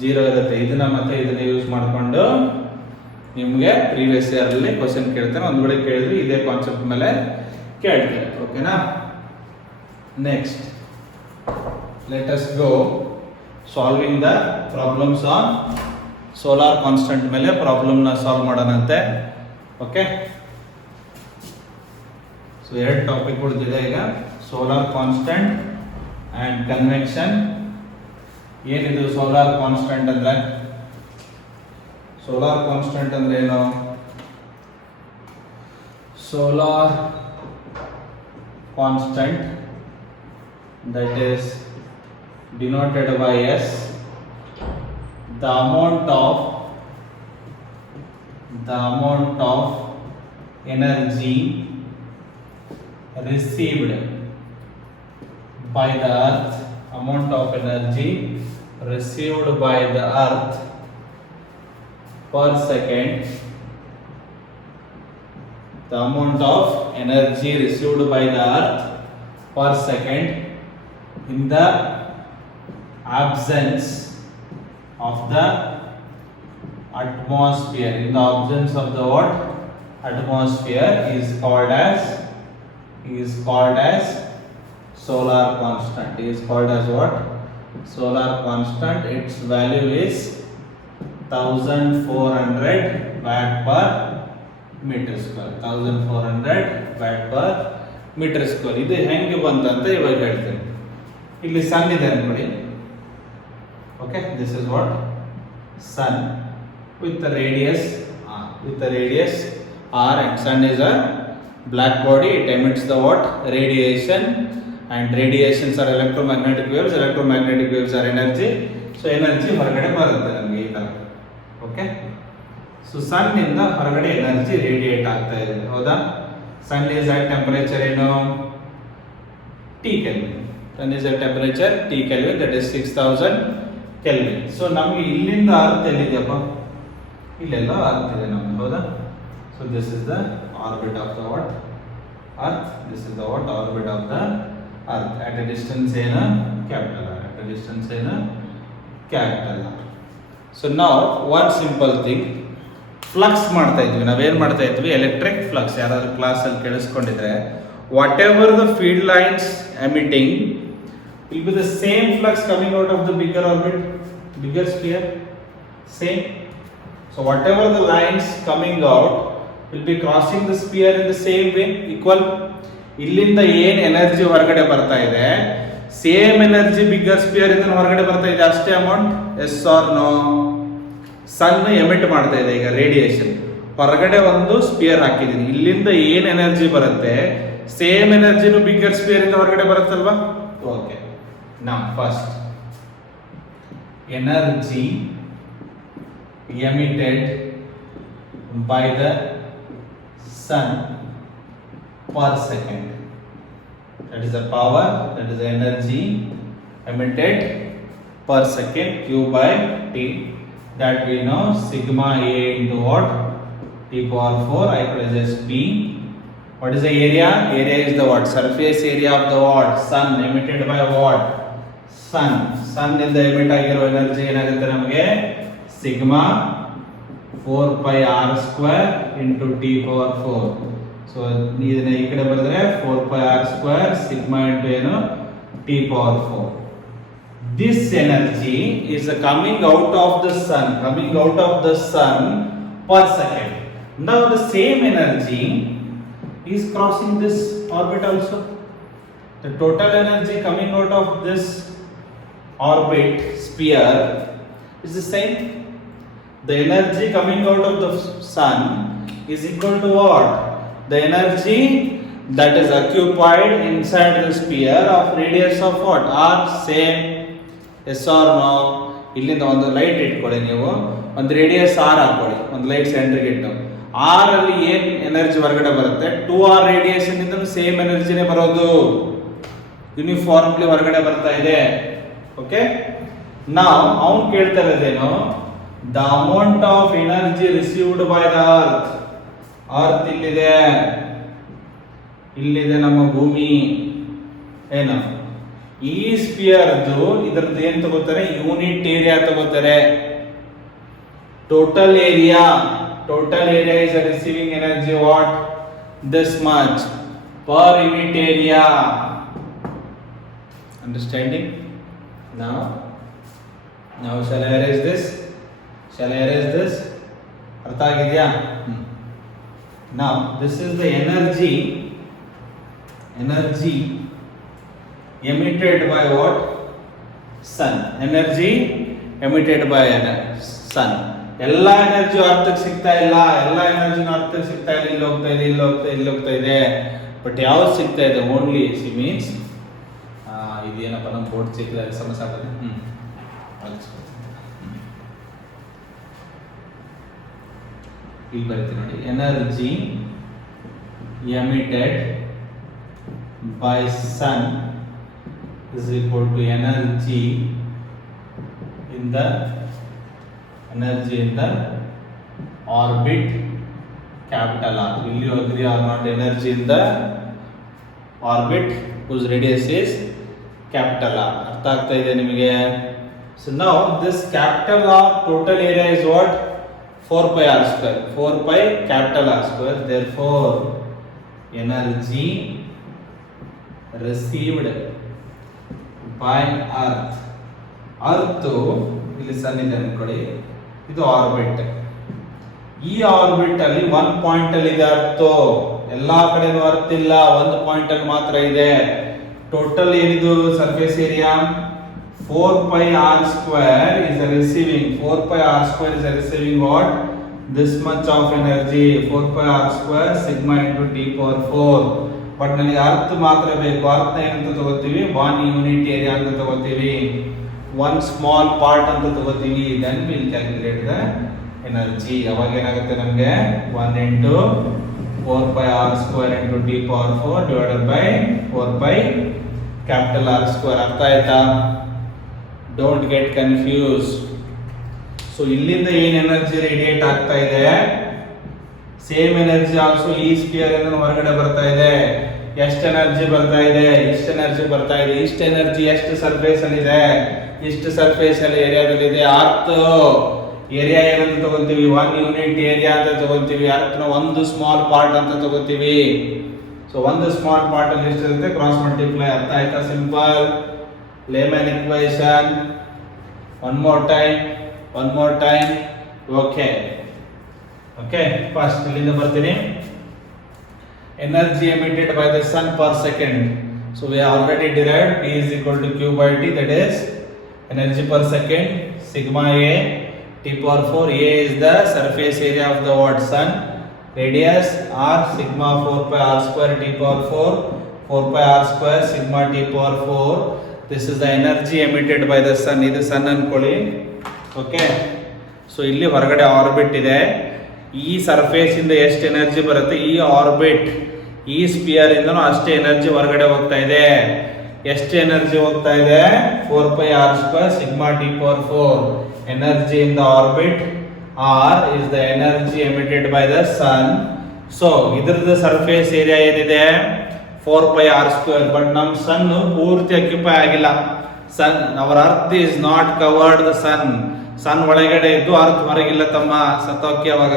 0 ಇರುತ್ತೆ. ಇದನ್ನ ಮತ್ತೆ ಇದನ್ನ ಯೂಸ್ ಮಾಡಿಕೊಂಡು ನಿಮಗೆ ಪ್ರೀವಿಯಸ್ ಇಯರ್ ಅಲ್ಲಿ ಕ್ವಶನ್ ಕೇಳ್ತಾನೆ. ಒಂದು ವೇಳೆ ಕೇಳಿದ್ರೆ ಇದೇ ಕಾನ್ಸೆಪ್ಟ್ ಮೇಲೆ ಕೇಳ್ತಾರೆ. ಓಕೆನಾ? Next let us go solving the problems on solar constant ಮೇಲೆ ಪ್ರಾಬ್ಲಮ್ನ ಸಾಲ್ವ್ ಮಾಡೋಣಂತೆ. ಓಕೆ, ಸೊ ಎರಡು ಟಾಪಿಕ್ ಉಳಿದಿದೆ ಈಗ, ಸೋಲಾರ್ ಕಾನ್ಸ್ಟೆಂಟ್ ಆ್ಯಂಡ್ ಕನ್ವೆಕ್ಷನ್. ಏನಿದು ಸೋಲಾರ್ ಕಾನ್ಸ್ಟೆಂಟ್ ಅಂದರೆ? ಸೋಲಾರ್ ಕಾನ್ಸ್ಟೆಂಟ್ ಅಂದ್ರೆ ಏನು? Solar constant that is denoted by S, the amount of energy received by the earth, amount of energy received by the earth per second, the amount of energy received by the earth per second in the absence of the atmosphere. In the absence of the what? Atmosphere is called as solar constant. Is called as what? Solar constant. Its value is 1400 watt per meter square. 1400 watt per meter square. ಇದು ಹೆಂಗೆ ಬಂತಂತ ಇವಾಗ ಹೇಳ್ತೀನಿ. ಇಲ್ಲಿ sun ಇದೆ ಅನ್ಕೊಳ್ಳಿ. Okay, this is what sun with the radius r, and sun is a black body. It emits the what? Radiation, and radiations are electromagnetic waves. Electromagnetic waves are energy. So energy ಹೊರಗಡೆ ಬರುತ್ತೆ ನಮಗೆ ಈ ತರ. Okay, so ಸನ್ ಇಂದ ಹೊರಗಡೆ energy radiate ಆಗ್ತಾ ಇದೆ. ಹೌದಾ? ಸನ್ ಇಸ್ at temperature ಏನು? T Kelvin. Sun is at temperature T Kelvin, that is 6000 Kelvin. So ನಮಗೆ ಇಲ್ಲಿಂದ ಅರ್ಥ ಎಲ್ಲಿದೆಯಪ್ಪ? ಇಲ್ಲೆಲ್ಲ ಅರ್ಥ ಇದೆ ನಮ್ಗೆ. ಹೌದಾ? So this is the orbit of the what? Earth. This is the what? Orbit of the earth. At a distance ಏನು? Capital R. At a distance ಏನು? Capital R. ಸೊ ನಾವು ಒನ್ ಸಿಂಪಲ್ ಥಿಂಗ್, ಫ್ಲಕ್ಸ್ ಮಾಡ್ತಾ ಇದ್ವಿ. ನಾವೇನು ಮಾಡ್ತಾ ಇದ್ವಿ? Electric flux. ಯಾರಾದ್ರೂ ಕ್ಲಾಸಲ್ಲಿ ಕೇಳಿಸ್ಕೊಂಡಿದ್ರೆ, whatever the field lines emitting will be the same flux coming out of the bigger orbit, bigger sphere, same. So whatever the lines coming out will be crossing the sphere in the same way, equal. ಇಲ್ಲಿಂದ ಏನ್ ಎನರ್ಜಿ ಹೊರಗಡೆ ಬರ್ತಾ ಇದೆ same energy bigger spear ಇಂದ ಹೊರಗಡೆ ಬರ್ತಾ ಇದೆ ಅಷ್ಟೇ amount. Yes or no? Sun emit ಮಾಡ್ತಾ ಇದೆ ಈಗ ರೇಡಿಯೇಷನ್. ಹೊರಗಡೆ ಒಂದು ಸ್ಪಿಯರ್ ಹಾಕಿದೀನಿ, ಇಲ್ಲಿಂದ ಏನ್ ಎನರ್ಜಿ ಬರುತ್ತೆ ಸೇಮ್ ಎನರ್ಜಿನು ಬಿಗ್ಗರ್ ಸ್ಪಿಯರ್ ಇಂದ ಹೊರಗಡೆ ಬರುತ್ತಲ್ವಾ? ಓಕೆ, ನಾ first energy emitted by the sun per second. That is the power, that is the energy emitted per second, Q by T. That we know sigma A into what? T power 4, I could just P. What is the area? Area is the what? Surface area of the what? Sun emitted by what? Sun. Sun ಇಂದ emit ಆಗಿರೋ ಎನರ್ಜಿ ಏನಾಗುತ್ತೆ ನಮಗೆ? Sigma 4 pi r square into T power 4. So ಇದನ್ನ ಈ ಕಡೆ ಬರೆದ್ರೆ 4 pi r square sigma into ಏನು? T power 4. This energy is coming out of the sun per second. Now the same energy is crossing this orbit also. The total energy coming out of this orbit sphere is the same. The energy coming out of the sun is equal to what? The energy that is occupied inside the sphere of radius of what? R. Same. Yes or no? ಇಲ್ಲಿಂದ ಒಂದು ಲೈಟ್ ಇಟ್ಕೊಳ್ಳಿ, ನೀವು ಒಂದು radius R ಹಾಕೊಳ್ಳಿ, ಒಂದು ಲೈಟ್ ಸೆಂಟರ್ಗೆ ಇಟ್ಟು ಆರ್ ಅಲ್ಲಿ ಏನ್ ಎನರ್ಜಿ ಹೊರಗಡೆ ಬರುತ್ತೆ 2r ರೇಡಿಯೇಷನ್ ಇಂದ ಸೇಮ್ ಎನರ್ಜಿನೇ ಬರೋದು, ಯೂನಿಫಾರ್ಮ್ಲಿ ಹೊರಗಡೆ ಬರ್ತಾ ಇದೆ. ಓಕೆ, ನಾವು ಅವನು ಕೇಳ್ತಾ ಇರೋದೇನು? The amount of energy received by the earth. Earth ಇಲ್ಲಿದೆ ನಮ್ಮ ಭೂಮಿ ಏನು, ಈ ಸ್ಪಿಯರ್ದು ಇದರದ್ದು ಏನ್ ತಗೋತಾರೆ? ಯೂನಿಟ್ ಏರಿಯಾ ತಗೋತಾರೆ. Total area is receiving energy what? This much per unit area. Understanding? Now shall I erase this? ಅರ್ಥ ಆಗಿದೆಯಾ? Now this is the energy emitted by what? Sun. Energy emitted by sun. ಎಲ್ಲ ಎನರ್ಜಿ ಅರ್ಥಕ್ಕೆ ಸಿಗ್ತಾ ಇಲ್ಲ, ಇಲ್ಲಿ ಹೋಗ್ತಾ ಇದೆ. ಬಟ್ ಯಾವ್ದು ಸಿಗ್ತಾ ಇದೆ? ಓನ್ಲಿ ಸಿ ಮೀನ್ಸ್ ಇದೇನಪ್ಪ ನಮ್ಮ ಬೋರ್ಡ್ ಸಿಕ್ಕಿದಾಗ ಸಮಸ್ಯೆ ಆಗ್ತದೆ. ಇಲ್ಲಿ ಬರುತ್ತೆ ನೋಡಿ, energy emitted by sun is equal to energy in the orbit capital R. Will you agree or not? Energy in the orbit whose radius is capital R. ಅರ್ಥ ಆಗ್ತಾ ಇದೆ ನಿಮಗೆ? So now this capital R total area is what? 4 pi r square. 4 pi capital R square. Therefore energy received by earth. ಇಲ್ಲಿ sun ಇದೆ ಅನ್ಕೊಳ್ಳಿ, ಇದು ಆರ್ಬಿಟ್. ಈ ಆರ್ಬಿಟ್ ಅಲ್ಲಿ ಒಂದು ಪಾಯಿಂಟ್ ಅಲ್ಲಿ ಇದೆ ಅರ್ಥ, ಎಲ್ಲಾ ಕಡೆನೂ ಅರ್ಥ ಇಲ್ಲ, ಒಂದು ಪಾಯಿಂಟ್ ಅಲ್ಲಿ ಮಾತ್ರ ಇದೆ. ಟೋಟಲ್ ಏನಿದು surface area 4 pi r square is receiving what? This much of energy. 4 pi r square sigma into T power 4. ಬಟ್ ನನಗೆ ಅರ್ಥ ಮಾತ್ರ ಬೇಕು. ಅರ್ಥ ಏನಂತ ತಗೋತೀವಿ? 1 ಯೂನಿಟ್ ಏರಿಯಾ ಅಂತ ತಗೋತೀವಿ, 1 ಸ್ಮಾಲ್ ಪಾರ್ಟ್ ಅಂತ ತಗೋತೀವಿ. Then will calculate the energy. ಅವಾಗ ಏನಾಗುತ್ತೆ ನಮಗೆ? 1 into 4 pi r square into T power 4 divided by 4 pi capital R square. ಅರ್ಥ ಆಯ್ತಾ? Don't get confuse. ಸೊ ಇಲ್ಲಿಂದ ಏನ್ ಎನರ್ಜಿ ರೇಡಿಯೇಟ್ ಆಗ್ತಾ ಇದೆ, ಸೇಮ್ ಎನರ್ಜಿ ಆಲ್ಸೋ ಈ ಸ್ಪಿಯರ್ ಇಂದ ಹೊರಗಡೆ ಬರ್ತಾ ಇದೆ. ಎಷ್ಟು ಎನರ್ಜಿ ಬರ್ತಾ ಇದೆ? ಇಷ್ಟು ಎನರ್ಜಿ ಎಷ್ಟು ಸರ್ಫೇಸ್ ಅಲ್ಲಿ ಇದೆ? ಇಷ್ಟು ಸರ್ಫೇಸ್ ಅಲ್ಲಿ ಏರಿಯಾದಲ್ಲಿ ಇದೆ. ಅರ್ಥ ಏರಿಯಾ ಏನಂತ ತಗೋತೀವಿ? 1 ಯೂನಿಟ್ ಏರಿಯಾ ಅಂತ ತಗೋತೀವಿ. ಅರ್ಥನ ಒಂದು ಸ್ಮಾಲ್ ಪಾರ್ಟ್ ಅಂತ ತಗೋತೀವಿ. ಸೊ ಒಂದು ಸ್ಮಾಲ್ ಪಾರ್ಟ್ ಅಲ್ಲಿ ಎಷ್ಟಿರುತ್ತೆ? Cross multiply. ಅರ್ಥ ಆಯ್ತಾ? Simple. layman equation. One more time. Okay. First, energy emitted by the sun per second. So we have already derived P is equal to Q by T, that is energy per second, sigma A, T power 4. A is the surface area of the what? Sun. Radius R, sigma 4 pi R square T power 4 pi R square sigma T power 4. This is the energy emitted by the sun. ಇದು sun ಅನ್ಕೊಳ್ಳಿ. Okay, so ಇಲ್ಲಿ ಹೊರಗಡೆ ಆರ್ಬಿಟ್ ಇದೆ. ಈ ಸರ್ಫೇಸ್ ಇಂದ ಎಷ್ಟು ಎನರ್ಜಿ ಬರುತ್ತೆ, ಈ ಆರ್ಬಿಟ್ ಈ ಸ್ಪಿಯರ್ ಇಂದನೂ ಅಷ್ಟೇ ಎನರ್ಜಿ ಹೊರಗಡೆ ಹೋಗ್ತಾ ಇದೆ. ಎಷ್ಟು ಎನರ್ಜಿ ಹೋಗ್ತಾ ಇದೆ? 4 pi R square sigma T power 4. Energy in the orbit R is the energy emitted by the sun. So ಇದ್ರದ್ದು ಸರ್ಫೇಸ್ ಏರಿಯಾ ಏನಿದೆ 4 pi R square. ಬಟ್ ನಮ್ಮ ಸನ್ ಪೂರ್ತಿ ಅಕ್ಯುಪೈ ಆಗಿಲ್ಲ. Sun our earth is not covered the sun. Sun ಒಳಗಡೆ ಇದ್ದು ಅರ್ತ್ ಹೊರಗಿಲ್ಲ ತಮ್ಮ, ಸತ್ತೋಕಿ ಅವಾಗ.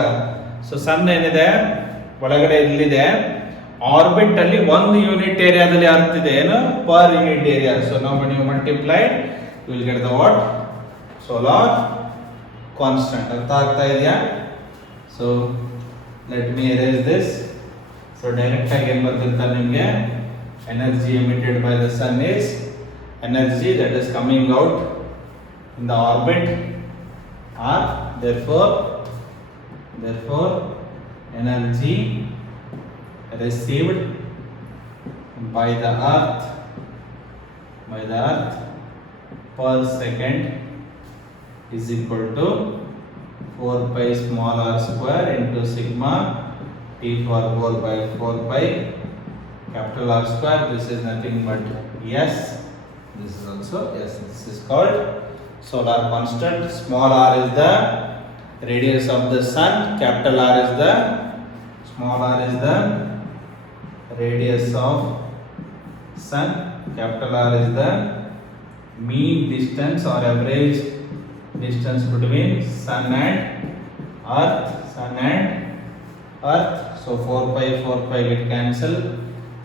ಸೊ ಸನ್ ಏನಿದೆ ಒಳಗಡೆ ಇಲ್ಲಿದೆ. ಆರ್ಬಿಟ್ ಅಲ್ಲಿ 1 ಯೂನಿಟ್ ಏರಿಯಾದಲ್ಲಿ ಅರ್ತ್ ಇದೆ, ಏನು ಪರ್ ಯೂನಿಟ್ ಏರಿಯಾ. ಸೊ ನಾವು ನೀವು multiply will get the what? Solar constant. ಅರ್ಥ ಆಗ್ತಾ ಇದೆಯಾ? So let me erase this. So direct ಆಗಿ ಏನು ಬರ್ತಿರ್ತಾರೆ ನಿಮಗೆ? Energy emitted by the sun is energy that is coming out in the orbit R. therefore energy received by the earth per second is equal to 4 pi small r square into sigma T for 4 by 4 pi capital R square. This is nothing but S. This is also S. This is called solar constant. Small r is the radius of the sun. Capital R is the radius of sun. Capital R is the mean distance or average distance between sun and earth. So 4 pi get cancelled.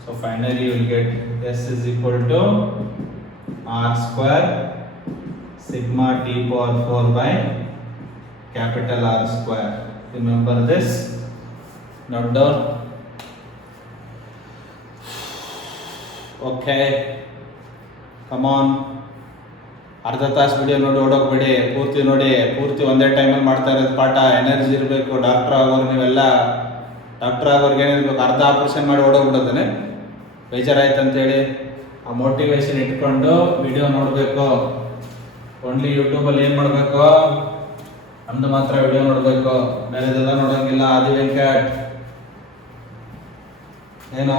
So finally you will get S is equal to R square sigma T power 4 by capital R square. Remember this. Note down. Okay, come on. ಅರ್ಧ ತಾಸು ವಿಡಿಯೋ ನೋಡಿ ಓಡೋಗ್ಬೇಡಿ, ಪೂರ್ತಿ ನೋಡಿ. ಪೂರ್ತಿ ಒಂದೇ ಟೈಮಲ್ಲಿ ಮಾಡ್ತಾ ಇರೋದು ಪಾಠ. ಎನರ್ಜಿ ಇರಬೇಕು. ಡಾಕ್ಟರ್ ಆಗೋರು ನೀವೆಲ್ಲ. ಡಾಕ್ಟರ್ ಆಗೋರ್ಗೆ ಏನಿರ್ಬೇಕು? ಅರ್ಧ ಆಪ್ರೇಷನ್ ಮಾಡಿ ಓಡೋಗ್ಬಿಡೋದನ್ನೇ. ಬೇಜಾರಾಯ್ತು ಅಂತೇಳಿ ಆ ಮೋಟಿವೇಶನ್ ಇಟ್ಕೊಂಡು ವಿಡಿಯೋ ನೋಡಬೇಕು. ಓನ್ಲಿ ಯೂಟ್ಯೂಬಲ್ಲಿ ಏನು ಮಾಡಬೇಕು? ನಮ್ದು ಮಾತ್ರ ವಿಡಿಯೋ ನೋಡಬೇಕು, ಬೇರೆದೆಲ್ಲ ನೋಡೋಂಗಿಲ್ಲ. ಆದಿ ವೆಂಕಟ್ ಏನು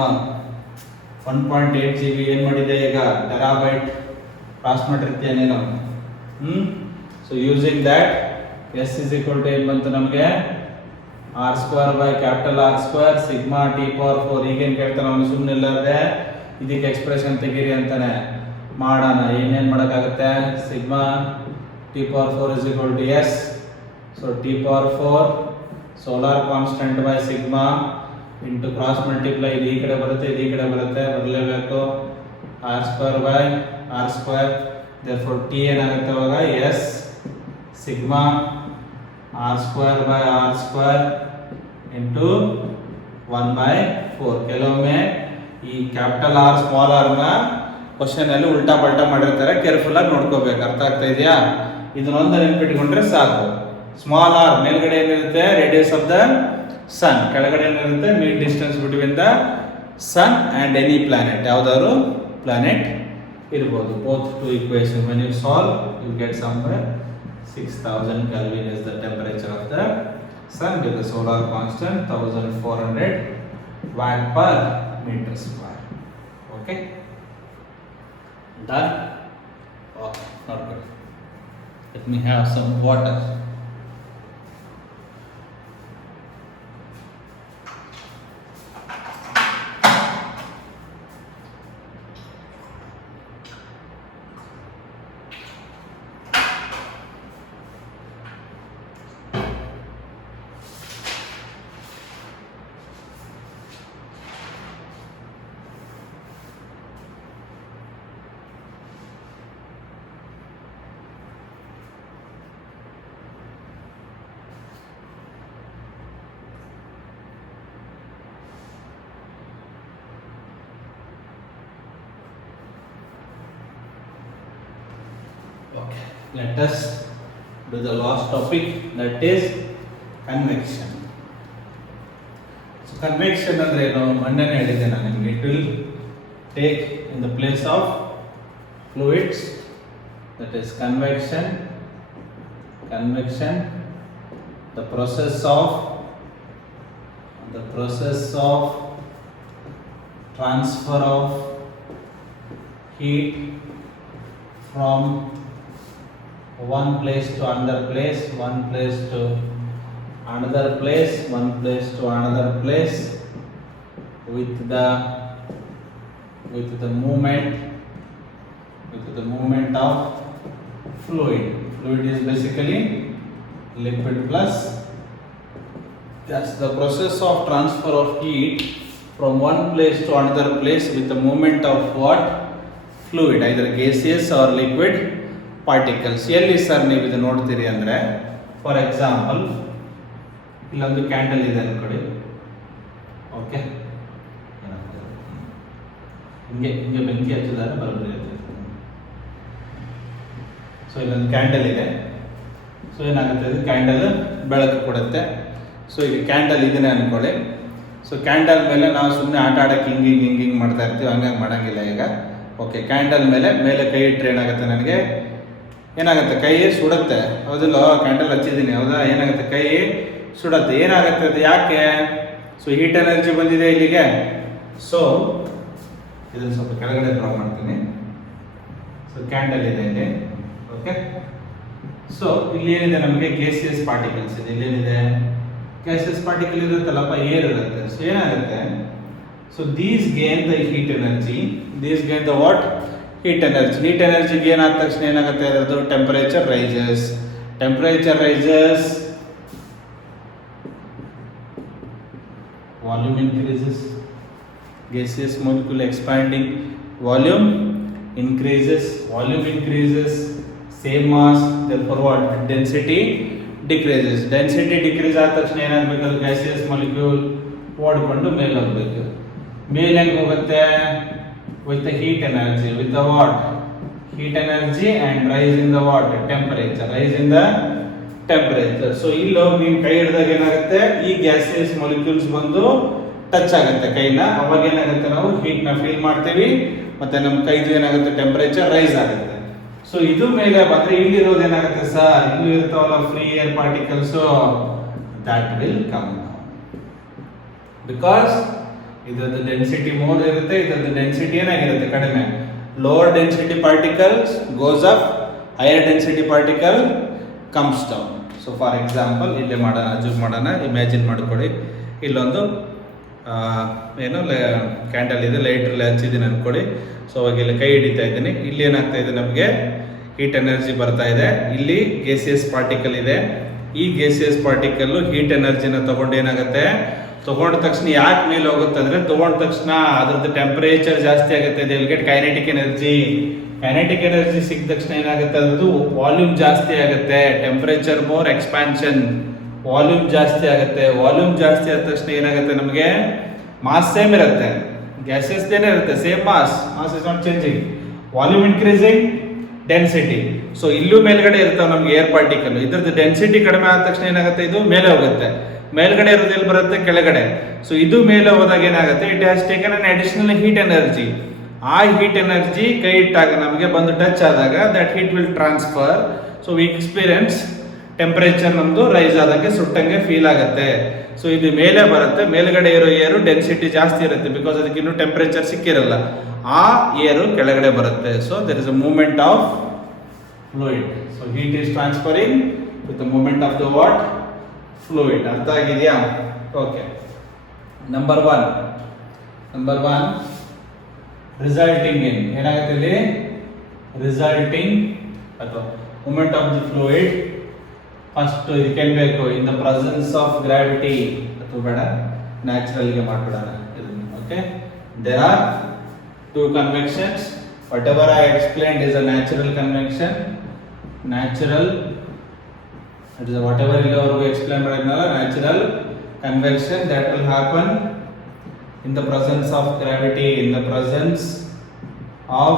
1.8 GB ಏನು ಮಾಡಿದೆ ಈಗ? ಟೆರಾಬೈಟ್ ಪಾಸ್ ಮಾಡಿರ್ತೀಯ ನೀನು. So using that S is equal to ಏನು ಬಂತು ನಮಗೆ? R square by capital R square sigma T power 4. ಈಗೇನು ಕೇಳ್ತಾನೆ ಅವನು? ಸುಮ್ಮನೆ ಇಲ್ಲದೆ ಇದಕ್ಕೆ ಎಕ್ಸ್ಪ್ರೆಷನ್ ತೆಗೀರಿ ಅಂತಾನೆ. ಮಾಡೋಣ. ಏನೇನು ಮಾಡೋಕ್ಕಾಗುತ್ತೆ? Sigma T power 4 is equal to S. So T power 4 solar constant by sigma into cross multiply. ಇದು ಈ ಕಡೆ ಬರುತ್ತೆ, ಇದು ಈ ಕಡೆ ಬರುತ್ತೆ, ಬರಲೇಬೇಕು. R square by R square. therefore T ಏನಾಗುತ್ತೆ ಅವಾಗ? S sigma R square by R square into 1/4. ಕೆಲವೊಮ್ಮೆ ಈ ಕ್ಯಾಪಿಟಲ್ ಆರ್ ಸ್ಮಾಲ್ ಆರ್ನ ಕ್ವಶನ್ ಅಲ್ಲಿ ಉಲ್ಟಾ ಪಲ್ಟಾ ಮಾಡಿರ್ತಾರೆ, ಕೇರ್ಫುಲ್ ಆಗಿ ನೋಡ್ಕೋಬೇಕು. ಅರ್ಥ ಆಗ್ತಾ ಇದೆಯಾ? ಇದನ್ನೊಂದು ನೆನ್ಪಿಟ್ಕೊಂಡ್ರೆ ಸಾಕು. ಸ್ಮಾಲ್ ಆರ್ ಮೇಲ್ಗಡೆ ಏನಿರುತ್ತೆ? Radius of the sun. ಕೆಳಗಡೆ ಏನಿರುತ್ತೆ? Mean distance between the sun and any planet. ಯಾವ್ದಾದ್ರು ಪ್ಲಾನೆಟ್ ಇರ್ಬೋದು. Both two equation when you solve you get somewhere 6000 Kelvin is the temperature of the sun with the solar constant 1400 watt per meter square. Okay, done. Oh, not good. Let me have some water. let us do the last topic, that is convection. So convection ಅಂದ್ರೆ ಏನು ಮೊನ್ನೆನೇ ಹೇಳಿದೆ ನಾನು ನಿಮಗೆ. It will take in the place of fluids, that is convection, the process of transfer of heat from one place to another place, one place to another place, one place to another place, with the movement of fluid. Fluid is basically liquid plus gas. The process of transfer of heat from one place to another place with the movement of what? Fluid, either gaseous or liquid particles. ಎಲ್ಲಿ ಸರ್ ನೀವು ಇದು ನೋಡ್ತೀರಿ ಅಂದರೆ, for example ಇಲ್ಲೊಂದು ಕ್ಯಾಂಡಲ್ ಇದೆ ಅನ್ಕೊಳ್ಳಿ. ಓಕೆ, ಹಿಂಗೆ ಬೆಂಕಿ ಹಚ್ಚಿದಾಗ ಬರೋಬ್ಬರಿ ಇರ್ತದೆ. ಸೊ ಇಲ್ಲೊಂದು ಕ್ಯಾಂಡಲ್ ಇದೆ. ಸೊ ಏನಾಗುತ್ತೆ, ಇದು ಕ್ಯಾಂಡಲ್ ಬೆಳಕು ಕೊಡುತ್ತೆ. ಸೊ ಈಗ ಕ್ಯಾಂಡಲ್ ಇದನ್ನೇ ಅನ್ಕೊಳ್ಳಿ. ಸೊ ಕ್ಯಾಂಡಲ್ ಮೇಲೆ ನಾವು ಸುಮ್ಮನೆ ಆಟ ಆಡೋಕ್ಕೆ ಹಿಂಗೆ ಮಾಡ್ತಾ ಇರ್ತೀವಿ, ಹಂಗಾಗಿ ಮಾಡೋಂಗಿಲ್ಲ ಈಗ. ಓಕೆ, ಕ್ಯಾಂಡಲ್ ಮೇಲೆ ಕೈ ಇಟ್ಟರೆ ಏನಾಗುತ್ತೆ, ಕೈ ಸುಡುತ್ತೆ. ಹೌದಿಲ್ಲ, ಕ್ಯಾಂಡಲ್ ಹಚ್ಚಿದ್ದೀನಿ, ಹೌದಾ? ಏನಾಗುತ್ತೆ, ಕೈ ಸುಡುತ್ತೆ. ಏನಾಗುತ್ತೆ ಅದು, ಯಾಕೆ? ಸೊ ಹೀಟ್ ಎನರ್ಜಿ ಬಂದಿದೆ ಇಲ್ಲಿಗೆ. ಸೊ ಇದನ್ನು ಸ್ವಲ್ಪ ಕೆಳಗಡೆ ಡ್ರಾ ಮಾಡ್ತೀನಿ. ಸೊ ಕ್ಯಾಂಡಲ್ ಇದೆ ಇಲ್ಲಿ. ಓಕೆ, ಸೊ ಇಲ್ಲಿ ಏನಿದೆ, ನಮಗೆ ಗ್ಯಾಸಿಯಸ್ ಪಾರ್ಟಿಕಲ್ಸ್ ಇದೆ. ಇಲ್ಲೇನಿದೆ, ಗ್ಯಾಸಿಯಸ್ ಪಾರ್ಟಿಕಲ್ ಇರುತ್ತಲ್ಲಪ್ಪ, ಏರ್ ಇರುತ್ತೆ. ಸೊ ಏನಾಗುತ್ತೆ, so these gain the heat energy, these gain the what? Heat energy. Heat energy gain ಆದ ತಕ್ಷಣ ಏನಾಗುತ್ತೆ, ಅದರದ್ದು temperature rises. Volume increases. gaseous molecule expanding, volume increases, same mass, therefore what? Density decreases. Density decrease ಆದ ತಕ್ಷಣ ಏನಾಗಬೇಕು, gaseous molecule ಓಡ್ಕೊಂಡು ಮೇಲೆ ಹೋಗಬೇಕು. ಮೇಲೆ ಹೆಂಗೆ ಹೋಗುತ್ತೆ? with the heat energy, with the what? Heat energy and rise in the what? Temperature. So ಇಲ್ಲಿ ಹೋಗಿ ನೀವು ಕೈ ಹಿಡಿದಾಗ ಏನಾಗುತ್ತೆ, ಈ gaseous molecules ಬಂದು ಟಚ್ ಆಗುತ್ತೆ ಕೈನ. ಅವಾಗ ಏನಾಗುತ್ತೆ, ನಾವು ಹೀಟ್ನ ಫೀಲ್ ಮಾಡ್ತೀವಿ, ಮತ್ತೆ ನಮ್ಮ ಕೈದು ಏನಾಗುತ್ತೆ, ಟೆಂಪರೇಚರ್ ರೈಸ್ ಆಗುತ್ತೆ. ಸೊ ಇದು ಮೇಲೆ ಬಂದ್ರೆ ಇಲ್ಲಿರೋದು ಏನಾಗುತ್ತೆ ಸರ್, ಇಲ್ಲಿ ಇರ್ತಾವಲ್ಲ free air particles, that will come down. Because ಇದರದ್ದು ಡೆನ್ಸಿಟಿ ಮೋರ್ ಇರುತ್ತೆ, ಇದರದ್ದು ಡೆನ್ಸಿಟಿ ಏನಾಗಿರುತ್ತೆ, ಕಡಿಮೆ. Lower density particles goes up, higher density particle comes down. So for example ಇಲ್ಲೇ ಮಾಡೋಣ, ಅಜ್ಯೂಮ್ ಮಾಡೋಣ, ಇಮ್ಯಾಜಿನ್ ಮಾಡ್ಕೊಳ್ಳಿ. ಇಲ್ಲೊಂದು ಏನು ಕ್ಯಾಂಡಲ್ ಇದೆ, ಲೈಟ್ರಲ್ಲಿ ಹಚ್ಚಿದ್ದೀನಿ ಅನ್ಕೊಳ್ಳಿ. ಸೊ ಅವಾಗ ಇಲ್ಲಿ ಕೈ ಹಿಡಿತಾ ಇದ್ದೀನಿ. ಇಲ್ಲಿ ಏನಾಗ್ತಾ ಇದೆ, ನಮಗೆ ಹೀಟ್ ಎನರ್ಜಿ ಬರ್ತಾ ಇದೆ. ಇಲ್ಲಿ ಗ್ಯಾಸಿಯಸ್ ಪಾರ್ಟಿಕಲ್ ಇದೆ. ಈ ಗ್ಯಾಸಿಯಸ್ ಪಾರ್ಟಿಕಲ್ ಹೀಟ್ ಎನರ್ಜಿನ ತಗೊಂಡು ಏನಾಗುತ್ತೆ, ತಗೊಂಡ ತಕ್ಷಣ ಯಾಕೆ ಮೇಲೆ ಹೋಗುತ್ತೆ ಅಂದರೆ, ತಗೊಂಡ ತಕ್ಷಣ ಅದ್ರದ್ದು ಟೆಂಪರೇಚರ್ ಜಾಸ್ತಿ ಆಗುತ್ತೆ. They will get kinetic energy. Kinetic energy ಸಿಕ್ಕ ತಕ್ಷಣ ಏನಾಗುತ್ತೆ, ಅದ್ರದ್ದು ವಾಲ್ಯೂಮ್ ಜಾಸ್ತಿ ಆಗುತ್ತೆ. ಟೆಂಪರೇಚರ್ ಮೋರ್ ಎಕ್ಸ್ಪಾನ್ಷನ್, ವಾಲ್ಯೂಮ್ ಜಾಸ್ತಿ ಆಗುತ್ತೆ. ವಾಲ್ಯೂಮ್ ಜಾಸ್ತಿ ಆದ ತಕ್ಷಣ ಏನಾಗುತ್ತೆ, ನಮಗೆ ಮಾಸ್ ಸೇಮ್ ಇರುತ್ತೆ, ಗ್ಯಾಸಸ್ ಏನೇ ಇರುತ್ತೆ, same mass is not changing. Volume increasing, density. So ಇಲ್ಲೂ ಮೇಲ್ಗಡೆ ಇರ್ತಾವೆ ನಮ್ಗೆ ಏರ್ ಪಾರ್ಟಿಕಲ್. ಇದ್ರದ್ದು ಡೆನ್ಸಿಟಿ ಕಡಿಮೆ ಆದ ತಕ್ಷಣ ಏನಾಗುತ್ತೆ, ಇದು ಮೇಲೆ ಹೋಗುತ್ತೆ. ಮೇಲ್ಗಡೆ ಇರೋದು ಎಲ್ಲಿ ಬರುತ್ತೆ, ಕೆಳಗಡೆ. ಸೊ ಇದು ಮೇಲೆ ಹೋದಾಗ ಏನಾಗುತ್ತೆ, it has taken an additional heat energy. ಆ ಹೀಟ್ ಎನರ್ಜಿ ಕೈ ಇಟ್ಟಾಗ ನಮಗೆ ಬಂದು ಟಚ್ ಆದಾಗ that heat will transfer. So we experience temperature ನಮ್ದು ರೈಸ್ ಆದಂಗೆ ಸುಟ್ಟಂಗೆ ಫೀಲ್ ಆಗುತ್ತೆ. ಸೊ ಇದು ಮೇಲೆ ಬರುತ್ತೆ, ಮೇಲ್ಗಡೆ ಇರೋ ಏರು ಡೆನ್ಸಿಟಿ ಜಾಸ್ತಿ ಇರುತ್ತೆ, ಬಿಕಾಸ್ ಅದಕ್ಕೆ ಇನ್ನೂ ಟೆಂಪರೇಚರ್ ಸಿಕ್ಕಿರಲ್ಲ. ಆ ಏರು ಕೆಳಗಡೆ ಬರುತ್ತೆ. So there is a movement of fluid. So heat is transferring with the movement of the what? Fluid. ಅರ್ಥ ಆಗಿದೆಯಾ? Okay. Number one resulting in ಏನಾಗುತ್ತೆ ಇಲ್ಲಿ, ರಿಸಲ್ಟಿಂಗ್ ಅಥವಾ movement of the fluid. First ಇದಕ್ಕೆ ಏನ್ ಬೇಕು, in the presence of gravity. ಅಥವಾ ಬೇಡ, ನ್ಯಾಚುರಲ್ಗೆ ಮಾಡ್ಬಿಡೋಣ ಇದನ್ನು. Okay, there are two convections. Whatever I explained is a natural convection. Natural, it is whatever illovargu explain madidnala, natural convection that will happen in the presence of gravity, in the presence of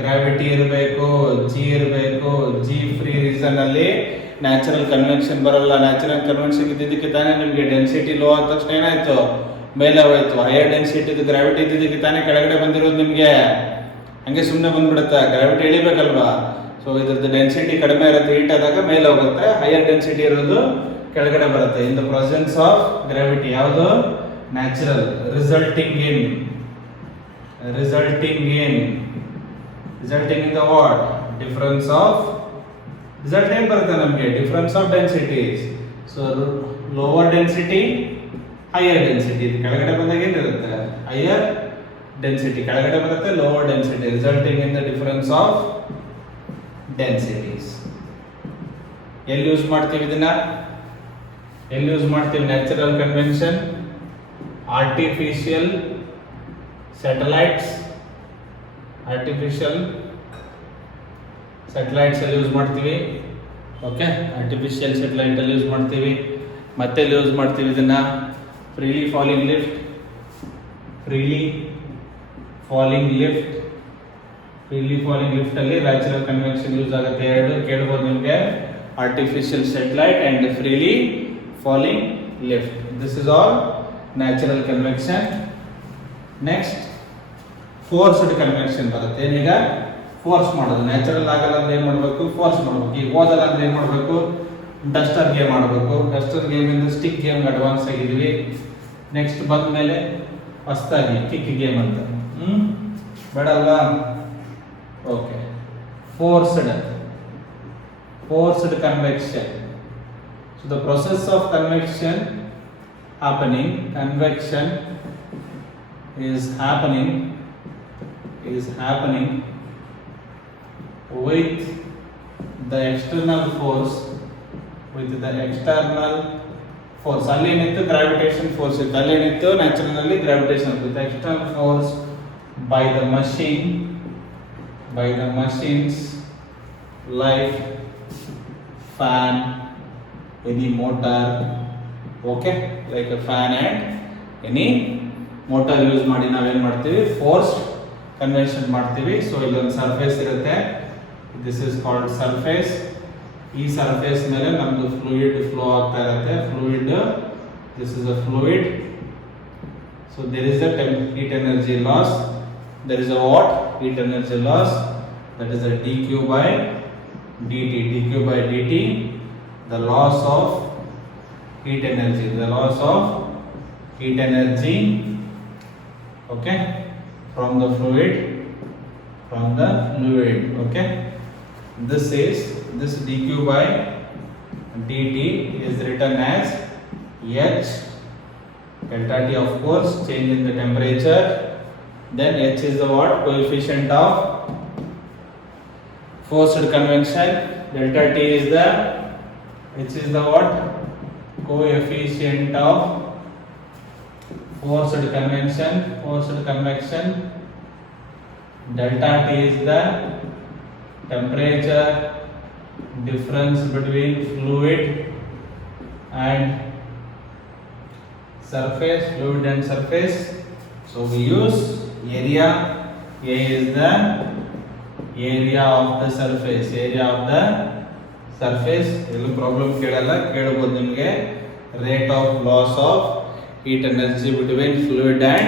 gravity ಇರಬೇಕು, ಜಿ ಇರಬೇಕು. G free reason ಅಲ್ಲಿ natural convention ಬರಲ್ಲ. Natural convention ಇದ್ದಿದ್ದಕ್ಕೆ ತಾನೇ ನಿಮಗೆ density low ಆದ ತಕ್ಷಣ ಏನಾಯ್ತು, ಮೇಲೆ ಹೋಯ್ತು. ಹೈಯರ್ ಡೆನ್ಸಿಟಿ ಗ್ರಾವಿಟಿ ಇದ್ದಿದ್ದಕ್ಕೆ ತಾನೇ ಕೆಳಗಡೆ ಬಂದಿರೋದು ನಿಮಗೆ. ಹಂಗೆ ಸುಮ್ಮನೆ ಬಂದ್ಬಿಡುತ್ತೆ, ಗ್ರಾವಿಟಿ ಇಳಿಬೇಕಲ್ವಾ. ಸೊ ಇದ್ರದ್ದು ಡೆನ್ಸಿಟಿ ಕಡಿಮೆ ಇರುತ್ತೆ, ಹೀಟ್ ಆದಾಗ ಮೇಲೆ ಹೋಗುತ್ತೆ. ಹೈಯರ್ ಡೆನ್ಸಿಟಿ ಇರೋದು ಕೆಳಗಡೆ ಬರುತ್ತೆ. In the presence of gravity ಯಾವುದು natural. Resulting in the what difference of result ಏನ್ ಬರುತ್ತೆ ನಮಗೆ, difference of densities. So lower density higher density, ಕೆಳಗಡೆ ಬಂದಾಗ ಏನಿರುತ್ತೆ ಹೈಯರ್ ಡೆನ್ಸಿಟಿ, ಕೆಳಗಡೆ ಬರುತ್ತೆ lower density, resulting in the difference of densities. ಎಲ್ಲಿ ಯೂಸ್ ಮಾಡ್ತೀವಿ ಇದನ್ನ, ಎಲ್ಲಿ ಯೂಸ್ ಮಾಡ್ತೀವಿ ನ್ಯಾಚುರಲ್ ಕನ್ವೆನ್ಷನ್? ಆರ್ಟಿಫಿಷಿಯಲ್ ಸ್ಯಾಟಲೈಟ್ಸ್ ಅಲ್ಲಿ ಯೂಸ್ ಮಾಡ್ತೀವಿ. ಓಕೆ, ಆರ್ಟಿಫಿಷಿಯಲ್ ಸ್ಯಾಟಲೈಟ್ ಅಲ್ಲಿ ಯೂಸ್ ಮಾಡ್ತೀವಿ. ಮತ್ತೆ ಎಲ್ಲಿ ಯೂಸ್ ಮಾಡ್ತೀವಿ ಇದನ್ನ? ಫ್ರೀಲಿ ಫಾಲಿಂಗ್ ಲಿಫ್ಟ್ ಅಲ್ಲಿ ನ್ಯಾಚುರಲ್ ಕನ್ವೆನ್ಷನ್ ಯೂಸ್ ಆಗುತ್ತೆ. ಎರಡು ಕೇಳಬಹುದು ನಿಮಗೆ, artificial satellite and freely falling lift. This is all natural convention. Next forced convention ಬರುತ್ತೆ. ಏನೀಗ ಫೋರ್ಸ್ ಮಾಡೋದು. ನ್ಯಾಚುರಲ್ ಆಗಲ್ಲ ಅಂದ್ರೆ ಏನ್ ಮಾಡಬೇಕು, ಫೋರ್ಸ್ ಮಾಡಬೇಕು. ಈಗ ಓದಲ್ಲ ಅಂದ್ರೆ ಏನ್ ಮಾಡಬೇಕು, ಡಸ್ಟರ್ ಗೇಮ್ ಮಾಡಬೇಕು. ಡಸ್ಟರ್ ಗೇಮ್ ಇಂದ ಸ್ಟಿಕ್ ಗೇಮ್ ಅಡ್ವಾನ್ಸ್ ಆಗಿದ್ವಿ. ನೆಕ್ಸ್ಟ್ ಬಂದ ಮೇಲೆ ಹೊಸದಾಗಿ ಕಿಕ್ ಗೇಮ್ ಅಂತ. ಬೇಡಲ್ಲ. Okay, forced convection. So the process of convection is happening with the external force. ಅಲ್ಲಿ ಏನಿತ್ತು ಗ್ರಾವಿಟೇಷನ್ ಫೋರ್ಸ್ ಇತ್ತು, ಅಲ್ಲಿ ಏನಿತ್ತು ನ್ಯಾಚುರಲ್ ಅಲ್ಲಿ ಗ್ರಾವಿಟೇಷನ್ ಇತ್ತು. External force by the machines like fan, any motor. Okay, like a fan and any motor use ಮಾಡಿ ನಾವೇನ್ ಮಾಡ್ತೀವಿ, ಫೋರ್ಸ್ ಕನ್ವೆನ್ಷನ್ ಮಾಡ್ತೀವಿ. ಸೊ ಇಲ್ಲೊಂದು ಸರ್ಫೇಸ್ ಇರುತ್ತೆ, ದಿಸ್ ಇಸ್ ಕಾಲ್ಡ್ ಸರ್ಫೇಸ್. ಈ ಸರ್ಫೇಸ್ ಮೇಲೆ ನಮ್ದು ಫ್ಲೂಯಿಡ್ ಫ್ಲೋ ಆಗ್ತಾ ಇರುತ್ತೆ. This is a fluid. So there is a heat energy loss. There is a what? Heat energy loss. That is a dq by dt. The loss of heat energy. Okay, from the fluid. Okay, this dq by dt is written as h delta t, of course, change in the temperature. Then h is the what? Coefficient of forced convection. Delta t is the what? Coefficient of forced convection. Delta t is the temperature difference between fluid and surface. So we use area. A is the area of the surface. ಎಲ್ಲೂ ಪ್ರಾಬ್ಲಮ್ ಕೇಳಬಹುದು ನಿಮಗೆ. Rate of loss of heat energy between fluid and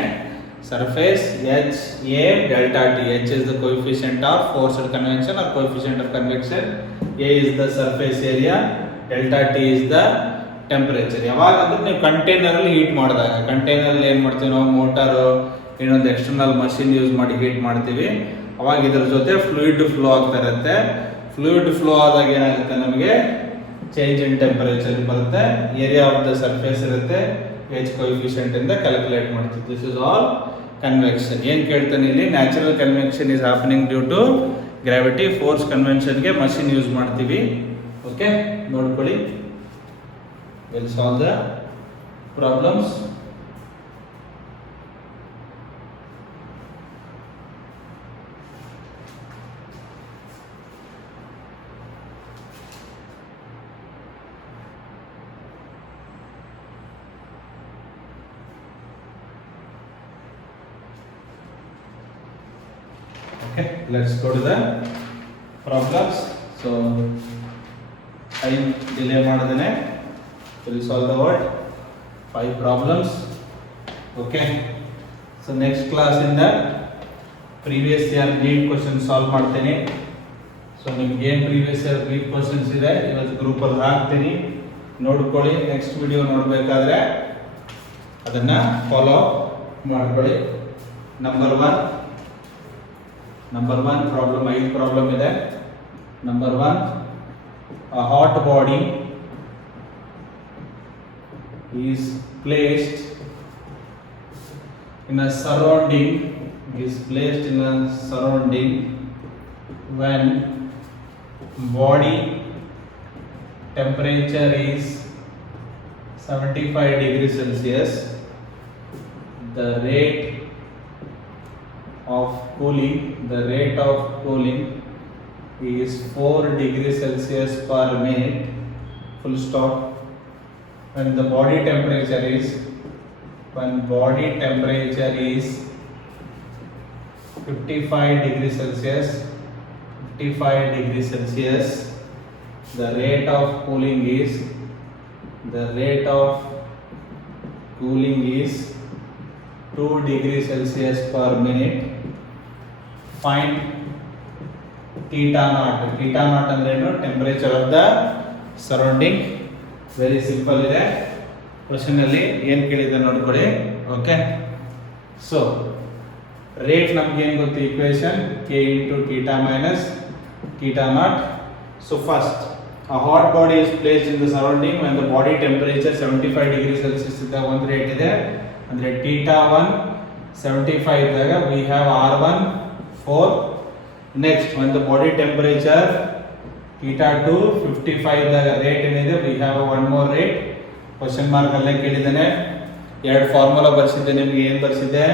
surface. H A delta T. H is the coefficient of forced convection or coefficient of convection. A is the surface area. Delta T is the temperature. ಯಾವಾಗ ಅಂದ್ರೆ ನೀವು ಕಂಟೈನರ್ ಅಲ್ಲಿ ಹೀಟ್ ಮಾಡಿದಾಗ, ಕಂಟೈನರ್ ಅಲ್ಲಿ ಏನ್ ಮಾಡ್ತೀವಿ ನಾವು, ಮೋಟಾರು ಇನ್ನೊಂದು ಎಕ್ಸ್ಟರ್ನಲ್ ಮಷಿನ್ ಯೂಸ್ ಮಾಡಿ ಹೀಟ್ ಮಾಡ್ತೀವಿ. ಅವಾಗ ಇದ್ರ ಜೊತೆ ಫ್ಲೂಯಿಡ್ ಫ್ಲೋ ಆಗ್ತಾ ಇರುತ್ತೆ. ಫ್ಲೂಯಿಡ್ ಫ್ಲೋ ಆದಾಗ ಏನಾಗುತ್ತೆ, ನಮಗೆ ಚೇಂಜ್ ಇನ್ ಟೆಂಪರೇಚರ್ ಬರುತ್ತೆ. ಏರಿಯಾ ಆಫ್ ದ ಸರ್ಫೇಸ್ ಇರುತ್ತೆ, H coefficient ಇಂದ ಕ್ಯಾಲ್ಕುಲೇಟ್ ಮಾಡ್ತೀವಿ. This is all convection. ಏನ್ ಕೇಳ್ತಾನೆ ಇಲ್ಲಿ, natural convection is happening due to gravity. Force ಕನ್ವೆನ್ಷನ್ಗೆ ಮಷಿನ್ ಯೂಸ್ ಮಾಡ್ತೀವಿ. ಓಕೆ, ನೋಡ್ಕೊಳ್ಳಿ. Will solve the problems. Okay, let's go to the problems. So time delay madadene we'll solve the what 5 problems. Okay, so next class in the previous year NEET questions solve ಮಾಡ್ತೀನಿ. ಸೊ ನಿಮ್ಗೆ ಏನು previous year NEET questions ಇದೆ ಇವತ್ತು ಗ್ರೂಪ್ ಅಲ್ಲಿ ಹಾಕ್ತೀನಿ, ನೋಡ್ಕೊಳ್ಳಿ. Next video ನೋಡಬೇಕಾದ್ರೆ ಅದನ್ನ ಫಾಲೋ ಮಾಡ್ಕೊಳ್ಳಿ. ನಂಬರ್ ಒನ್ ಪ್ರಾಬ್ಲಮ್ 5 ಪ್ರಾಬ್ಲಮ್ ಇದೆ. ನಂಬರ್ 1, a hot body is placed in a surrounding when body temperature is 75 degrees Celsius. The rate of cooling is 4 degrees Celsius per minute, full stop. When body temperature is 55 degrees Celsius, the rate of cooling is 2 degrees Celsius per minute. Find theta naught. Theta naught ಅಂದ್ರೆ ಏನು? Temperature of the surrounding. Very simple ಇದೆ. ಕ್ವೆಶ್ಚನ್ ಅಲ್ಲಿ ಏನು ಕೇಳಿದೆ ನೋಡ್ಕೊಳ್ಳಿ. Okay, so rate ನಮ್ಗೆ ಏನು ಗೊತ್ತು? Equation k into theta minus theta naught. So first, a hot body is placed in the surrounding when the body temperature 75 degrees Celsius ಇದ್ದಾಗ ಒಂದು ರೇಟ್ ಇದೆ. ಅಂದ್ರೆ theta 1 75 ಇದ್ದಾಗ we have r1 4. Next, when the body temperature theta 2 55 ಇದ್ದಾಗ ರೇಟ್ ಏನಿದೆ? we have one more rate. Question mark ಅಲ್ಲೇ ಕೇಳಿದ್ದಾನೆ. ಎರಡು ಫಾರ್ಮುಲಾ ಬರ್ಸಿದ್ದೆ ನಿಮಗೆ. ಏನು ಬರ್ಸಿದ್ದೆ?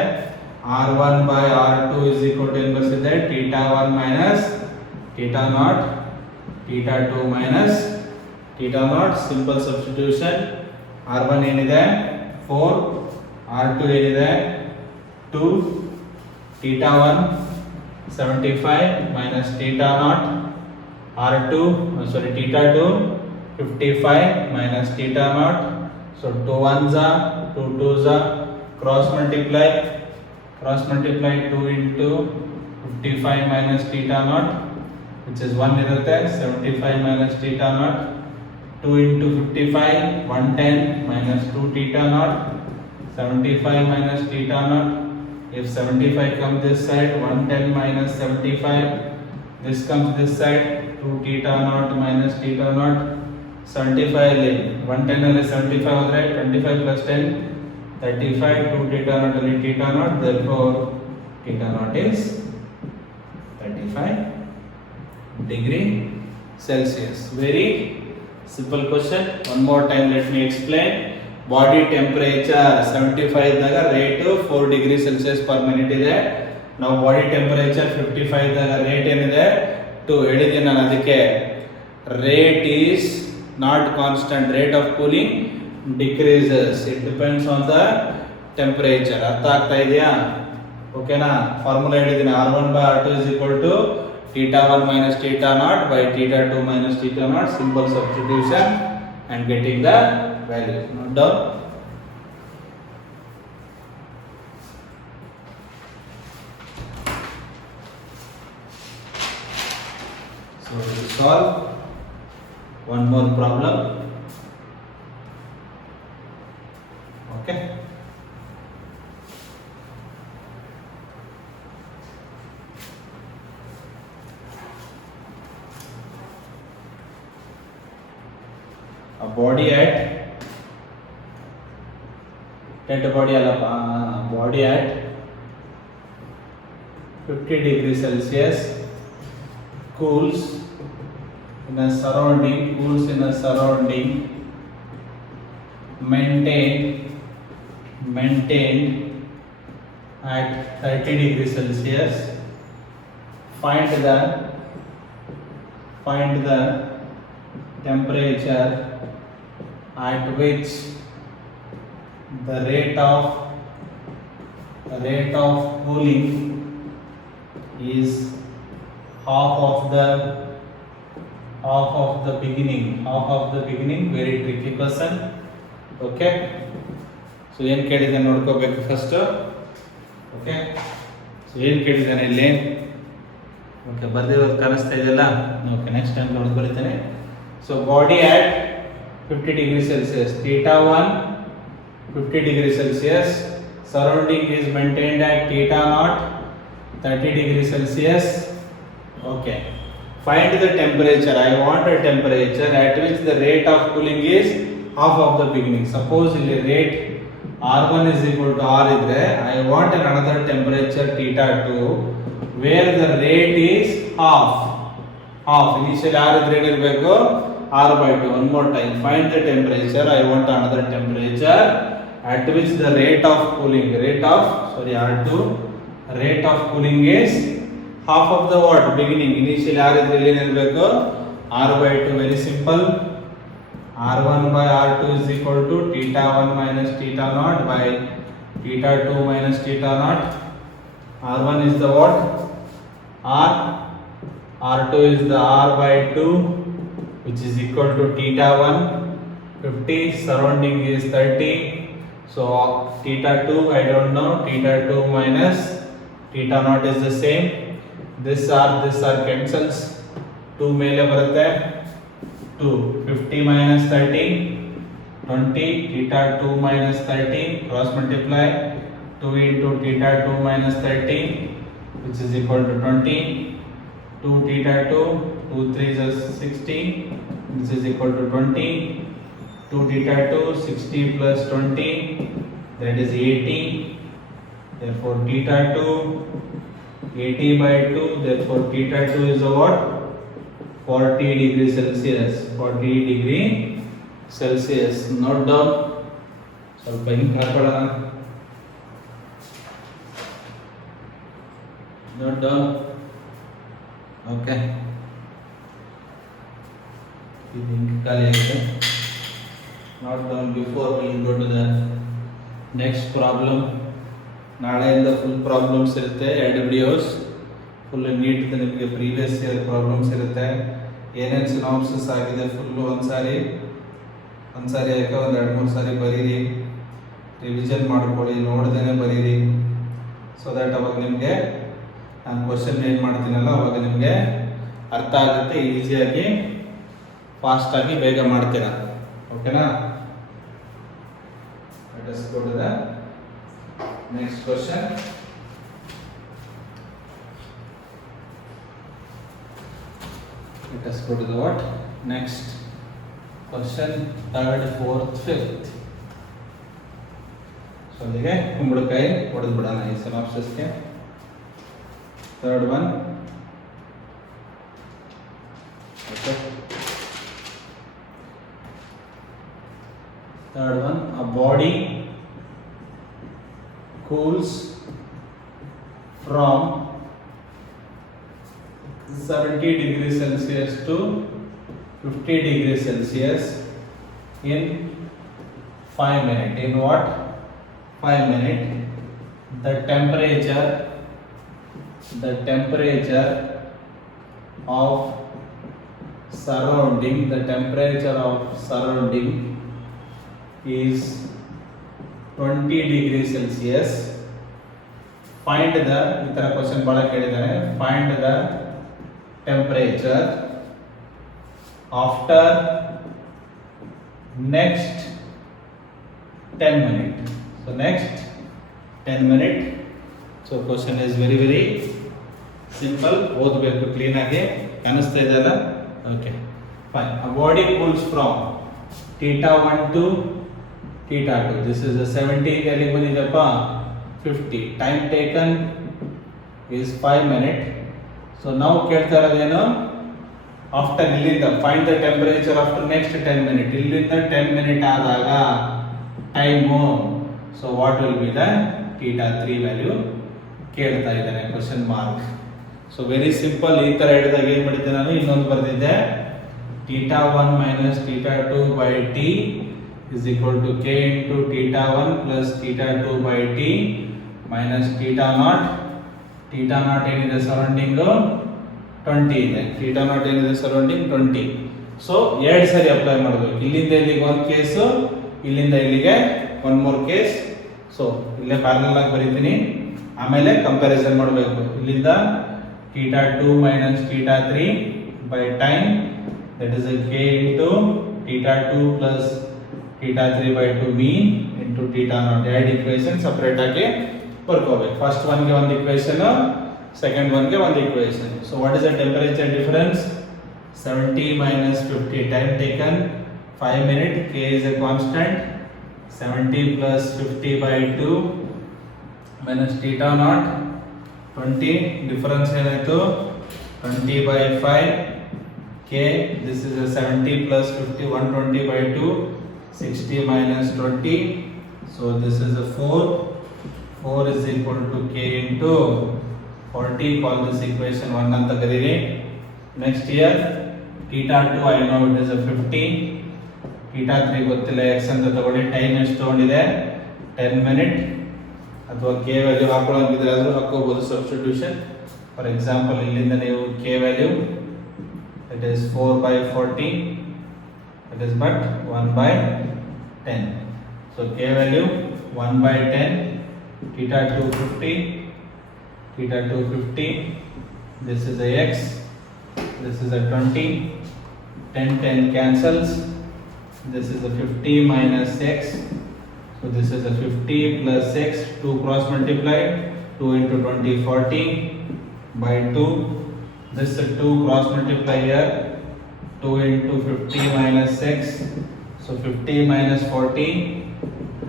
r1 by r2 is equal to ಏನು ಬರ್ಸಿದ್ದೆ? theta 1 minus theta naught, theta 2 minus theta naught. Simple substitution. r1 ಏನಿದೆ? 4, r2 ಏನಿದೆ? 2, theta 1 75 minus theta naught, theta 2 55 minus theta naught. So 2 1s are 2 2s are cross multiply 2 into 55 minus theta naught, which is 1 irutte. 75 minus theta naught, 2 into 55 110 minus 2 theta naught, 75 minus theta naught. If 75 comes this side, 110 minus 75, this comes this side, 2 theta naught minus theta naught. 75 ಅಲ್ಲಿ 110 ಅಲ್ಲಿ 75 ಹೋದ್ರೆ 25 plus 10 35, 2 theta naught ಅಲ್ಲಿ theta naught, therefore theta naught is 35 degree Celsius. Very simple question. One more time let me explain. Body temperature 75 ಇದ್ದಾಗ ರೇಟ್ 4 degree Celsius per minute ಇದೆ. ನಾವು body temperature 55 ಇದ್ದಾಗ ರೇಟ್ ಏನಿದೆ? 2 ಹೇಳಿದ್ದೀನಿ ನಾನು. ಅದಕ್ಕೆ rate is not constant. Rate of cooling decreases. It depends on the temperature. ಅರ್ಥ ಆಗ್ತಾ ಇದೆಯಾ? ಓಕೆನಾ? ಫಾರ್ಮುಲಾ ಹೇಳಿದ್ದೀನಿ. r1 by r2 is equal to theta 1 minus theta naught by theta 2 minus theta naught. Simple substitution and getting the value. Note down. So we will solve one more problem. Okay. A body at body at 50 degrees Celsius cools in a surrounding maintained at 30 degrees Celsius. Find the temperature at which the rate of cooling is half of the beginning. Very tricky question. Okay, so ಏನು ಕೇಳಿದಾನೆ ನೋಡ್ಕೋಬೇಕು first. Okay, so ಏನು ಕೇಳಿದಾನೆ ಇಲ್ಲಿ? ಓಕೆ, ಬರ್ದಿರೋದು ಕಾಣಿಸ್ತಾ ಇದೆಯಲ್ಲ? Okay, next time ನೋಡ್ಕೊಳ್ತೇನೆ. So body at 50 degrees Celsius, theta 1 50 degrees Celsius, surrounding is maintained at theta naught 30 degrees Celsius. Okay, find the temperature. I want a temperature at which the rate of cooling is half of the beginning. Suppose ಇಲ್ಲಿ rate R1 is equal to R idre, I want another temperature theta 2 where the rate is half. Initially R idre ಏನಿರಬೇಕು? R by 2. One more time, find the temperature. I want another temperature at which the rate of cooling, R2, rate of cooling is half of the what? Beginning. Initially R idre ಏನಿರಬೇಕು? R by 2. Very simple. R1 by R2 is equal to theta 1 minus theta naught by theta 2 minus theta naught. R1 is the what? R. R2 is the R by 2, which is equal to theta 1 50, surrounding is 30. So theta 2 I don't know, theta 2 minus theta naught is the same. This R cancels, 2 ಮೇಲೆ ಬರುತ್ತೆ, 2 50 minus 30 20, theta 2 minus 30, cross multiply, 2 into theta 2 minus 30, which is equal to 20. 2 theta 2, 2 3 is 60, which is equal to 20. 2 theta 2, 60 plus 20, that is 80. Therefore theta 2 80 by 2, therefore theta 2 is a what? 40 degrees Celsius. 40 degree Celsius. Note down. ಸ್ವಲ್ಪ ಹಿಂಗೆ ಹಾಕೊಳ್ಳೋಣ. Note down. Okay. ಇದು ಹಿಂಗೆ ಖಾಲಿ ಆಗಿದೆ. Note down before we go to the next problem. ನಾಳೆಯಿಂದ full problems ಇರುತ್ತೆ, 2 videos full neat ನಿಮಗೆ ಪ್ರೀವಿಯಸ್ ಇಯರ್ ಪ್ರಾಬ್ಲಮ್ಸ್ ಇರುತ್ತೆ. ಏನೇನು ಸಿನಾಪ್ಸಿಸ್ ಆಗಿದೆ ಫುಲ್ಲು ಒಂದ್ಸಾರಿ ಯಾಕೆ ಒಂದು 2-3 ಸಾರಿ ಬರೀರಿ, ರಿವಿಷನ್ ಮಾಡ್ಕೊಳ್ಳಿ, ನೋಡ್ದೇನೆ ಬರೀರಿ. ಸೊ ದ್ಯಾಟ್ ಅವಾಗ ನಿಮಗೆ ನಾನು ಕ್ವಶನ್ ಏನು ಮಾಡ್ತೀನಲ್ಲ ಅವಾಗ ನಿಮಗೆ ಅರ್ಥ ಆಗುತ್ತೆ, ಈಸಿಯಾಗಿ ಫಾಸ್ಟಾಗಿ ಬೇಗ ಮಾಡ್ತೀರಾ. ಓಕೆನಾ? Let us go to the next question. Let us go to the what? Next question, 3rd, 4th, 5th. So ಅಲ್ಲಿಗೆ ಕುಂಬಳಕಾಯಿ ಹೊಡೆದು ಬಿಡೋಣ ಈ ಸಿನಾಪ್ಸಿಸ್ಗೆ. 3rd one. Okay. 3rd one, a body cools from 70 degrees Celsius to 50 degrees Celsius in 5 minutes. In what? 5 minutes. The temperature of surrounding is 20 degrees Celsius. Find the, ಈ ತರ ಕ್ವಶನ್ ಬಹಳ ಕೇಳಿದ್ದಾರೆ, find the temperature after next 10 minutes. So next 10 minutes. So question is very very simple. ಓದಬೇಕು ಕ್ಲೀನ್ ಆಗಿ, ಕಾಣಿಸ್ತಾ ಇದೆಯಲ್ಲ? Okay, fine. A body cools from theta 1 to theta 2. This is the 70, ಎಲ್ಲಿಗೆ ಬಂದಿದೆಪ್ಪ? 50. Time taken is 5 minutes. So now ಕೇಳ್ತಾ ಇರೋದೇನು? ಆಫ್ಟರ್ ಇಲ್ಲಿಂದ find the temperature after next 10 minutes. ಇಲ್ಲಿಂದ 10 minutes ಆದಾಗ time, so what will be the theta 3 ವ್ಯಾಲ್ಯೂ ಕೇಳ್ತಾ ಇದ್ದಾನೆ, question mark. So very simple. ಈ ಥರ ಹೇಳಿದಾಗ ಏನು ಮಾಡಿದ್ದೆ ನಾನು, ಇನ್ನೊಂದು ಬರೆದಿದ್ದೆ, theta 1 minus theta 2 by t is equal to k into theta 1 plus theta 2 by t minus theta naught theta not ಏನಿದೆ ಸರೌಂಡಿಂಗ್ 20 ಇದೆ. ಥೀಟಾ ನಾಟ್ ಏನಿದೆ ಸರೌಂಡಿಂಗ್ 20. ಸೊ ಎರಡು ಸರಿ ಅಪ್ಲೈ ಮಾಡಬೇಕು. ಇಲ್ಲಿಂದ ಇಲ್ಲಿಗೆ ಒಂದು ಕೇಸು, ಇಲ್ಲಿಂದ ಇಲ್ಲಿಗೆ ಒನ್ ಮೋರ್ ಕೇಸ್. ಸೊ ಇಲ್ಲೇ ಪ್ಯಾರಲಲ್ ಆಗಿ ಬರೀತೀನಿ, ಆಮೇಲೆ ಕಂಪ್ಯಾರಿಸನ್ ಮಾಡಬೇಕು. ಇಲ್ಲಿಂದ ಥೀಟಾ 2 minus theta 3 by time, that is a k into theta 2 plus theta 3 by 2 ಮೀನ್ ಇಂಟು ಥೀಟಾ ನಾಟ್. ಎರಡು ಇಕ್ವೇಶನ್ ಸಪ್ರೇಟ್ ಆಗಿ ಬರ್ಕೋಬೇಕು. ಫಸ್ಟ್ ಒನ್ಗೆ ಒಂದು ಇಕ್ವೇಶನ್, ಸೆಕೆಂಡ್ ಒನ್ಗೆ ಒಂದು equation. So what is the temperature difference? 70 minus 50, time taken 5 minutes, k is a constant. 70 plus 50 by 2 minus theta naught 20, difference ಏನಾಯ್ತು 20 by 5 k. This is a 70 plus 50, 120 by 2, 60 minus 20. So this is a 4 is equal to k into 40. Call this equation 1 ಅಂತ ಕರೀರಿ. Next here theta 2 I know it is a 50, theta 3 ಗೊತ್ತಿಲ್ಲ, x ಅಂತ ತಗೊಳ್ಳಿ. ಟೈಮ್ ಎಷ್ಟು ತಗೊಂಡಿದೆ 10 minutes, ಅಥವಾ k value ಹಾಕೊಳ್ಳೋಂಗಿದ್ರೆ ಆದರೂ ಹಾಕೋಬಹುದು ಸಬ್ಸ್ಟಿಟ್ಯೂಷನ್. ಫಾರ್ ಎಕ್ಸಾಂಪಲ್ ಇಲ್ಲಿಂದ ನೀವು k ವ್ಯಾಲ್ಯೂ it is 4 by 40, it is but 1 by 10. So k value 1 by 10, theta 2 50, theta 2 50, this is a x, this is a 20, 10 cancels, this is a 50 minus x, so this is a 50 plus x, 2 cross multiplied, 2 into 20 40 by 2, this is 2 cross multiply here, 2 into 50 minus x, so 50 minus 40,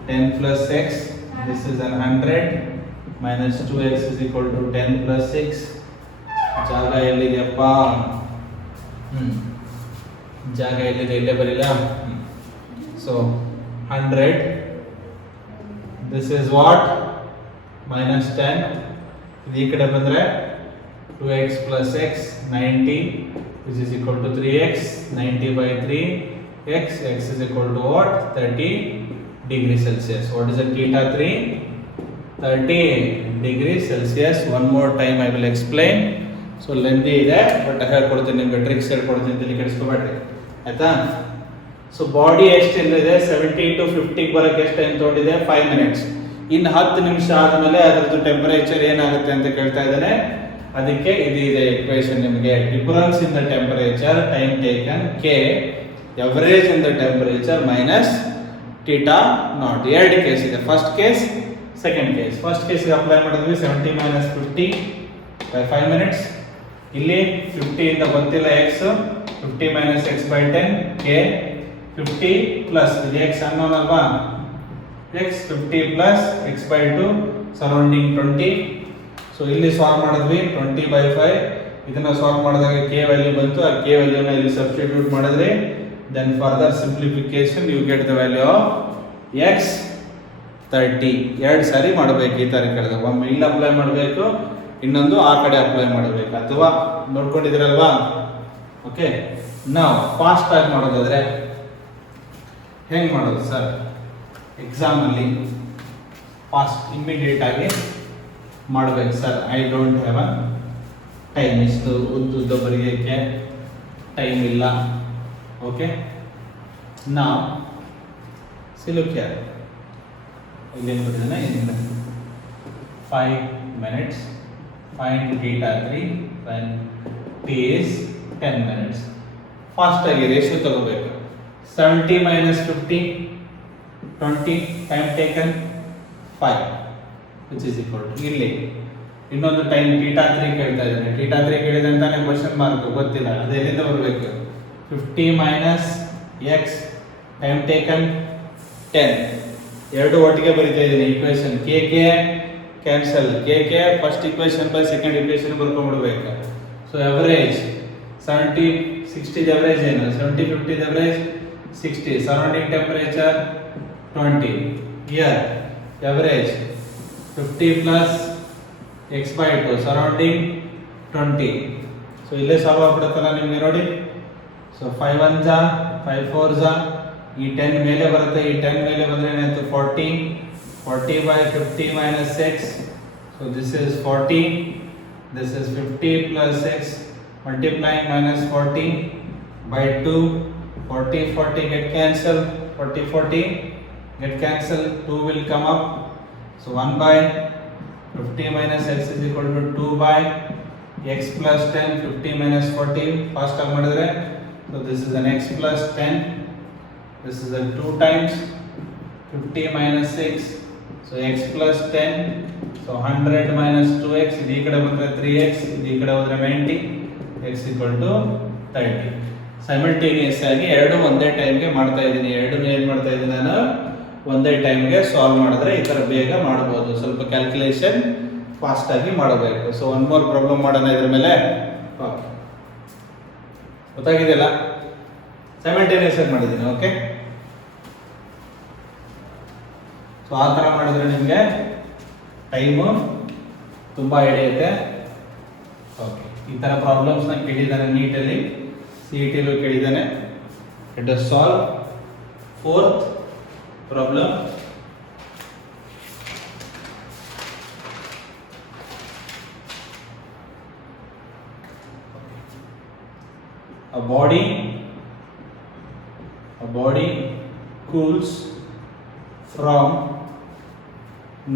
10 plus x, this is an 100 minus 2x is equal to 10 plus 6. ಜಾಗ ಎಲ್ಲಿದೆಯಪ್ಪ? ಜಾಗ ಎಲ್ಲಿದೆ? ಇಲ್ಲೇ ಬರಿಲ್ಲ. So 100, this is what? minus 10. ಈ ಕಡೆ ಬಂದ್ರೆ 2x plus x 90, which is equal to 3x. 90 by 3 x is equal to what? 30 degree Celsius. What is the theta 3? 30 degree Celsius. One more time I will explain. So lengthy ಇದೆ, ಬಟ್ ಹೇಳ್ಕೊಡ್ತೀನಿ ನಿಮ್ಗೆ, ಟ್ರಿಕ್ಸ್ ಹೇಳ್ಕೊಡ್ತೀನಿ, ತಲೆ ಕೆಡಿಸ್ಕೋಬೇಡ್ರಿ ಆಯ್ತಾ. ಸೊ ಬಾಡಿ ಎಷ್ಟು ಇದೆ 70 to 50 ಬರೋಕ್ಕೆ ಎಷ್ಟು ಟೈಮ್ ತೊಗೊಂಡಿದೆ? 5 minutes. ಇನ್ನು 10 ನಿಮಿಷ ಆದಮೇಲೆ ಅದರದ್ದು ಟೆಂಪರೇಚರ್ ಏನಾಗುತ್ತೆ ಅಂತ ಕೇಳ್ತಾ ಇದ್ದಾನೆ. ಅದಕ್ಕೆ ಇದು ಇದೆ ಇಕ್ವೇಶನ್ ನಿಮಗೆ. Difference in the temperature, time taken, k, average in the temperature minus theta naught. ಎರಡು ಕೇಸ್ ಇದೆ, first case, second case. First ಕೇಸ್ಗೆ ಅಪ್ಲೈ ಮಾಡಿದ್ವಿ 70 minus 50 by 5 minutes. ಇಲ್ಲಿ 50 ಇಂದ ಗೊತ್ತಿಲ್ಲ x, 50 minus x by 10 k, 50 plus ಇಲ್ಲಿ x ಅನ್ನೋನ್ ಅಲ್ವಾ, x 50 plus x by 2 ಸರೌಂಡಿಂಗ್ 20. ಸೊ ಇಲ್ಲಿ ಸಾಲ್ವ್ ಮಾಡಿದ್ವಿ 20 by 5. ಇದನ್ನ ಸಾಲ್ವ್ ಮಾಡಿದಾಗ k ವ್ಯಾಲ್ಯೂ ಬಂತು. ಆ k ವ್ಯಾಲ್ಯೂನ ಇಲ್ಲಿ ಸಬ್ಸ್ಟಿಟ್ಯೂಟ್ ಮಾಡಿದ್ರೆ then further simplification you get the value of x 30. ಎರಡು ಸಾರಿ ಮಾಡಬೇಕು ಈ ತರ ಕೇಳಿದಾಗ. ಒಮ್ಮೆ ಇಲ್ಲಿ ಅಪ್ಲೈ ಮಾಡಬೇಕು, ಇನ್ನೊಂದು ಆ ಕಡೆ ಅಪ್ಲೈ ಮಾಡಬೇಕು, ಅಥವಾ ನೋಡ್ಕೊಂಡಿದ್ದೀರಲ್ವಾ. ಓಕೆ, ನಾವು ಫಾಸ್ಟ್ ಆಗಿ ಮಾಡೋದಾದ್ರೆ ಹೆಂಗ್ ಮಾಡೋದು ಸರ್? ಎಕ್ಸಾಮಲ್ಲಿ ಫಾಸ್ಟ್ ಇಮ್ಮಿಡಿಯೇಟ್ ಆಗಿ ಮಾಡಬೇಕು sir. I don't have a time. ಇಷ್ಟು ಉದ್ದುದ್ದ ಬರೆಯೋಕ್ಕೆ ಟೈಮ್ ಇಲ್ಲ. ಓಕೆ, ನಾವು ಸಿಲುಕ್ಯ ಇಲ್ಲೇನು ಬರೆದಿದ್ದಾನೆ, ಇಲ್ಲಿಂದ 5 minutes. Find theta 3 when t is 10 minutes. Fast ಆಗಿ ರೇಷಿಯೋ ತಗೋಬೇಕು. 70 minus 50 20, time taken 5, which is equal to ಇಲ್ಲಿ ಇನ್ನೊಂದು ಟೈಮ್ theta 3 ಕೇಳ್ತಾ ಇದ್ದಾನೆ. theta 3 ಕೇಳಿದೆ ಅಂತಾನೆ ಕ್ವೆಶ್ಚನ್ ಮಾರ್ಕ್ ಗೊತ್ತಿಲ್ಲ, ಅದು ಎಲ್ಲಿಂದ ಬರಬೇಕು? 50 minus x, time taken 10. ಎರಡು ಒಟ್ಟಿಗೆ ಬರಿತಾ ಇದ್ದೀನಿ equation. K cancel, K first equation by second equation ಬರ್ಕೊಂಡ್ಬಿಡ್ಬೇಕು. ಸೊ ಎವರೇಜ್ 70 60 ಎವರೇಜ್ ಏನು? 70 50 average 60. Surrounding temperature 20. Here average 50 plus x by 2 surrounding 20. So ಇಲ್ಲೇ ಸಾಲ್ವ್ ಆಗ್ಬಿಡುತ್ತಲ್ಲ ನಿಮಗೆ ನೋಡಿ. ಸೊ 5 1 ಜಾ 5 4 ಜಾ, ಈ 10 ಮೇಲೆ ಬರುತ್ತೆ, ಈ 10 ಮೇಲೆ ಬಂದ್ರೆ ಏನಾಯ್ತು 40. 40 by 50 minus 6, so this is 40. This is 50 plus x multiplying minus 40 by 2. 40 40 get cancelled. 40 40 get cancelled. 2 will come up. So 1 by 50 minus x is equal to 2 by x plus 10. 50 minus 40 fast ಆಗಿ ಮಾಡಿದ್ರೆ, so this is an x plus 10. This is a 2 times 50 minus 6, so x plus 10. So 100 minus 2x, ಇದು ಈ ಕಡೆ ಬಂದ್ರೆ 3x, ಇದು ಈ ಕಡೆ ಹೋದ್ರೆ 90, x equal to 30. ಸೈಮಲ್ಟೇನಿಯಸ್ ಆಗಿ ಎರಡು ಒಂದೇ ಟೈಮ್ಗೆ ಮಾಡ್ತಾ ಇದ್ದೀನಿ. ಎರಡನ್ನೂ ಏನು ಮಾಡ್ತಾ ಇದ್ದೀನಿ ನಾನು ಒಂದೇ ಟೈಮ್ಗೆ ಸಾಲ್ವ್ ಮಾಡಿದ್ರೆ ಈ ಥರ ಬೇಗ ಮಾಡ್ಬೋದು. ಸ್ವಲ್ಪ ಕ್ಯಾಲ್ಕುಲೇಷನ್ ಫಾಸ್ಟ್ ಆಗಿ ಮಾಡಬೇಕು. ಸೊ ಒನ್ ಮೋರ್ ಪ್ರಾಬ್ಲಮ್ ಮಾಡೋಣ ಇದ್ರ ಮೇಲೆ. ಗೊತ್ತಾಗಿದೆಯಲ್ಲ, ಸೈಮಲ್ಟೇನಿಯಸ್ ಆಗಿ ಮಾಡಿದ್ದೀನಿ. ಓಕೆ, ಸೊ ಆ ಥರ ಮಾಡಿದ್ರೆ ನಿಮಗೆ ಟೈಮು ತುಂಬ ಹಿಡಿಯುತ್ತೆ. ಓಕೆ, ಈ ಥರ ಪ್ರಾಬ್ಲಮ್ಸ್ನ ಕೇಳಿದ್ದಾನೆ ನೀಟಲ್ಲಿ, CET-ಲೂ ಕೇಳಿದ್ದಾನೆ. It is solve fourth problem. A body cools from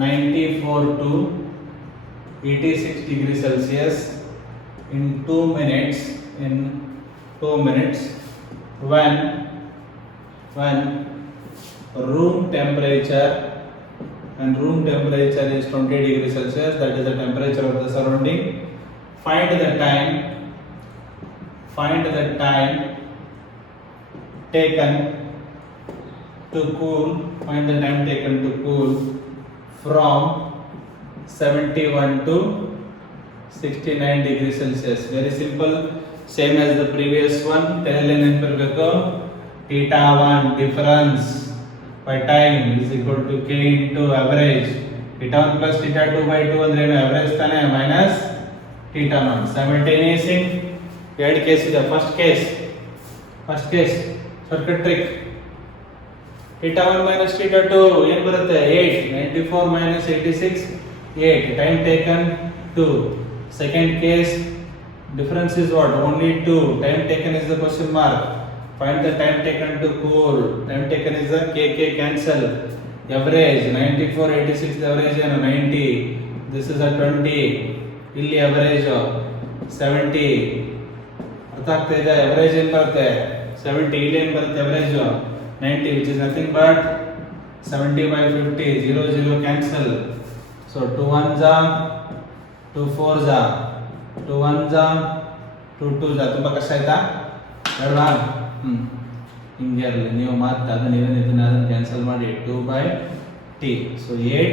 94 to 86 degrees Celsius in 2 minutes when room temperature is 20 degrees Celsius, that is the temperature of the surrounding. Find the time taken to cool from 71 to 69 degrees Celsius. Very simple, same as the previous one. Tell ನೆನಪಿರಬೇಕು, θ1 difference by time is equal to k into average. θ1 plus θ2 by 2 ಅಂದ್ರೆ ಏನು, average ತಾನೆ, minus θ0. Simultaneous ಎರಡು case ಇದೆ. First case circuit trick. θ1 minus θ2 ಏನು ಬರುತ್ತೆ, 8. 94 minus 86, 8. Time taken 2. Second case, difference is what, only 2. Time taken is the question mark. Find the time taken to cool. Time taken is the k cancel. Average 94 86, the average ಏನು 90. This is a 20. ಇಲ್ಲಿ average 70. ಅರ್ಥ ಆಗ್ತಾ ಇದೆ? average ಏನು ಬರುತ್ತೆ 70. ಇಲ್ಲಿ ಏನು ಬರುತ್ತೆ average 90, which is nothing but 70 by 50. 0 0 cancel. So 2 1s are 2 4s are 2 1s are 2 2s are. ತುಂಬ ಕಷ್ಟ ಆಯ್ತಾ ಹೇಳವಾ? ಹಿಂಗೆ ಇರಲಿ, ನೀವು ಮತ್ತೆ ಅದನ್ನ ಇದನ್ನ ಕ್ಯಾನ್ಸಲ್ ಮಾಡಿ 2 by t. ಸೊ 8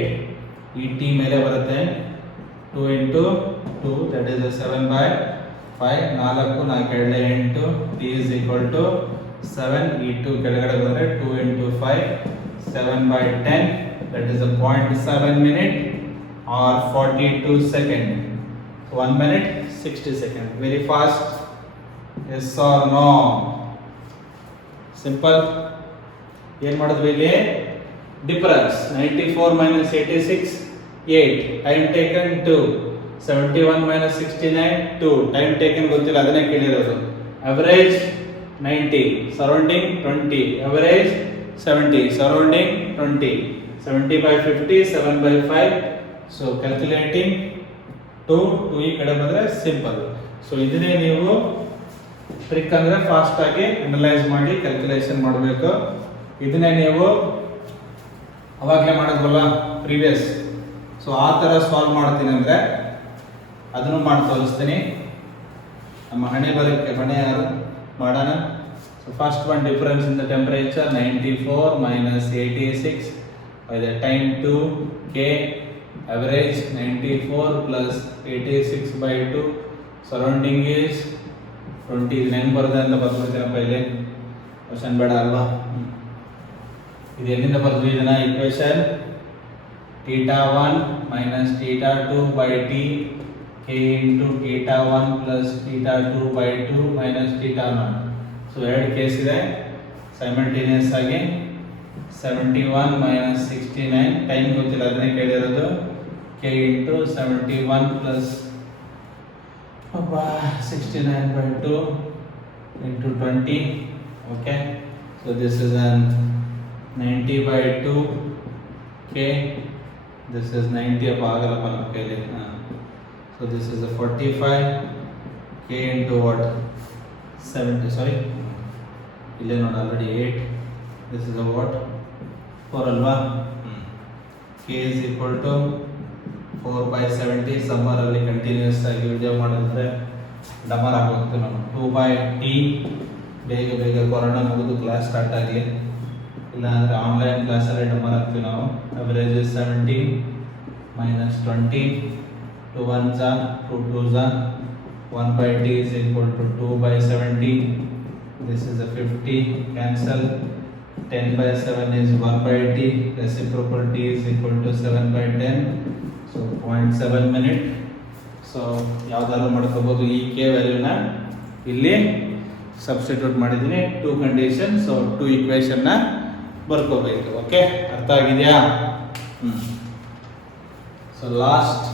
ಈ t ಮೇಲೆ ಬರುತ್ತೆ, 2 into 2, that is 7 by 5. 4 4 8, t is equal to 7. ಈ 2 ಕೆಳಗಡೆ ಬಂದರೆ 2 into 5, 7 by 10, that is a 0.7 minute or 42 second. 1 minute 60 second. Very fast. Yes or no? Simple. ಏನು ಮಾಡಿದ್ವಿ ಇಲ್ಲಿ, difference 94 minus 86, 8. Time taken 2. 71 minus 69, 2. Time taken ಗೊತ್ತಿಲ್ಲ, ಅದನ್ನೇ ಕೇಳಿರೋದು. Average 90, surrounding 20. Average 70, surrounding 20. 70 by 50, 7 by 5. So calculating 2 ಈ ಕಡೆ ಬಂದರೆ ಸಿಂಪಲ್. ಸೊ ಇದನ್ನೇ ನೀವು ಟ್ರಿಕ್ ಅಂದರೆ ಫಾಸ್ಟ್ ಆಗಿ ಅನಲೈಸ್ ಮಾಡಿ ಕ್ಯಾಲ್ಕುಲೇಷನ್ ಮಾಡಬೇಕು. ಇದನ್ನೇ ನೀವು ಅವಾಗಲೇ ಮಾಡಿದ್ವಲ್ಲ ಪ್ರೀವಿಯಸ್, ಸೊ ಆ ಥರ ಸಾಲ್ವ್ ಮಾಡ್ತೀನಿ ಅಂದರೆ ಅದನ್ನು ಮಾಡಿ ತೋರಿಸ್ತೀನಿ. ನಮ್ಮ ಹಣೆ ಬರಕ್ಕೆ ಹೊಣೆ ಯಾರು ಮಾಡೋಣ. So first one, difference in the temperature 94 minus 86 by the time 2 k. Average 94 plus 86 by 2. Surrounding is 20. ನೆನ್ಪು ಬರುತ್ತೆ ಅಂತ ಬರ್ಬಿಡ್ತೀನಪ್ಪ ಇಲ್ಲಿ, ಕ್ವಶನ್ ಬೇಡ ಅಲ್ವಾ. ಇದು ಎಲ್ಲಿಂದ ಬರ್ತೀವಿ ಇದನ್ನ, ಇಕ್ವೇಶನ್ θ1 minus θ2 by t, k into θ1 plus θ2 by 2 minus θ0. ಸೊ ಎರಡು ಕೇಸ್ ಇದೆ ಸೈಮಲ್ಟೇನಿಯಸ್ ಆಗಿ. 71 minus 69, ಟೈಮ್ ಗೊತ್ತಿಲ್ಲ ಅದನ್ನೇ ಕೇಳಿರೋದು. k into 71 plus 69/2 into 20. Okay, so this is an 90/2 k. This is 90 so this is a 45 k into what 70, sorry ಇಲ್ಲಿ ನೋಡಿ already 8. This is a what 4 ಅಲ್ವಾ. k is equal to 4/70. ಸಮ್ಮರ್ ಅಲ್ಲಿ ಕಂಟಿನ್ಯೂಸ್ ಆಗಿ ವಿಡಿಯೋ ಮಾಡಿದ್ರೆ ಡಮರ್ ಆಗೋಗುತ್ತೆ ನಾವು 2/t. ಬೇಗ ಬೇಗ ಕೊರೋನಾ ಮುಗಿದು ಕ್ಲಾಸ್ ಸ್ಟಾರ್ಟ್ ಆಗಲಿ, ಇಲ್ಲ ಅಂದರೆ ಆನ್ಲೈನ್ ಕ್ಲಾಸಲ್ಲಿ ಡಮರ್ ಆಗ್ತೀವಿ ನಾವು. ಅವರೇಜ್ ಇಸ್ 70 minus 20. 2 1s are 2 2s are 1/t is equal to 2/70. This is a 50, cancel. 10/7 is 1/t. Reciprocal t is equal to 7/10. So 0.7 minute. So ಯಾವ್ದಾದ್ರು ಮಾಡ್ಕೋಬಹುದು. ಈ k ವ್ಯಾಲ್ಯೂನ ಇಲ್ಲಿ ಸಬ್ಸ್ಟಿಟ್ಯೂಟ್ ಮಾಡಿದ್ದೀನಿ. 2 ಕಂಡೀಷನ್, ಸೊ 2 ಇಕ್ವೇಷನ್ ನ ಬರ್ಕೋಬೇಕು. ಓಕೆ, ಅರ್ಥ ಆಗಿದೆಯಾ? So last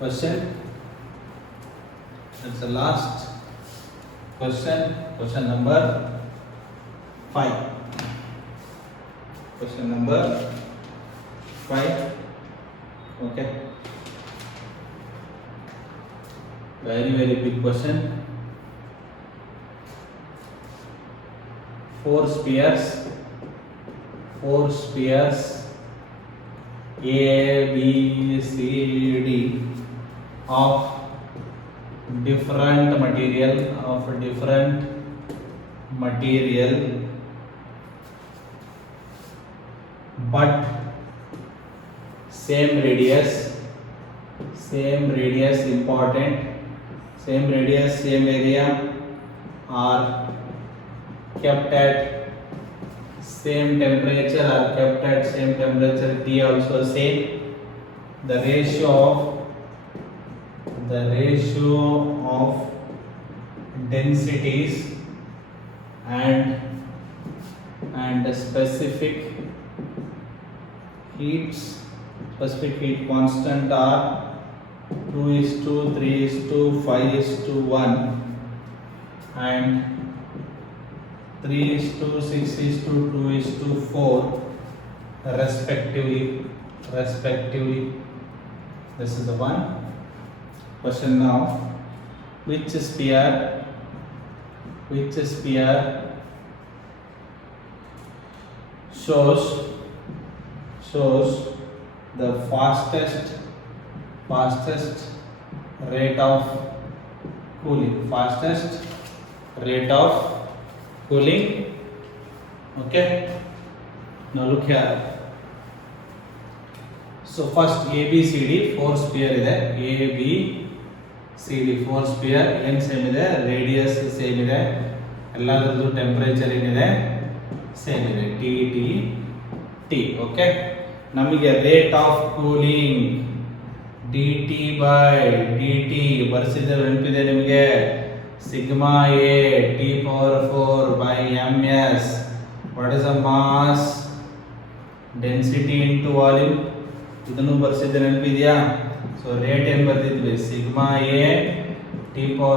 question, it's the last question number 5. Question number 5. Okay, very big question. 4 spheres A, B, C, D of different material but same radius, important, same radius, same area, are kept at same temperature, T also same. The ratio of densities and specific heat constant are 2:3:5:1 and 3:6:2:4 respectively. This is the one question. Now, which sphere shows the fastest rate of cooling? Okay, now look here. So first ABCD 4 sphere ಇದೆ. ABCD 4 sphere ಏನು same ಇದೆ, radius same ಇದೆ, ಎಲ್ಲದರದ್ದು temperature ಏನಿದೆ same ಇದೆ, T. Okay, ನಮಗೆ rate of cooling dt ಬರ್ಸಿದ್ರೆ ನೆನಪಿದೆ ನಿಮಗೆ, sigma A T⁴/ms. What is the mass density into volume, ಇದನ್ನು ಬರ್ಸಿದ್ರೆ ನೆನಪಿದೆಯಾ? ಸೊ ರೇಟ್ ಏನು ಬರ್ತಿದ್ವಿ, sigma A T⁴,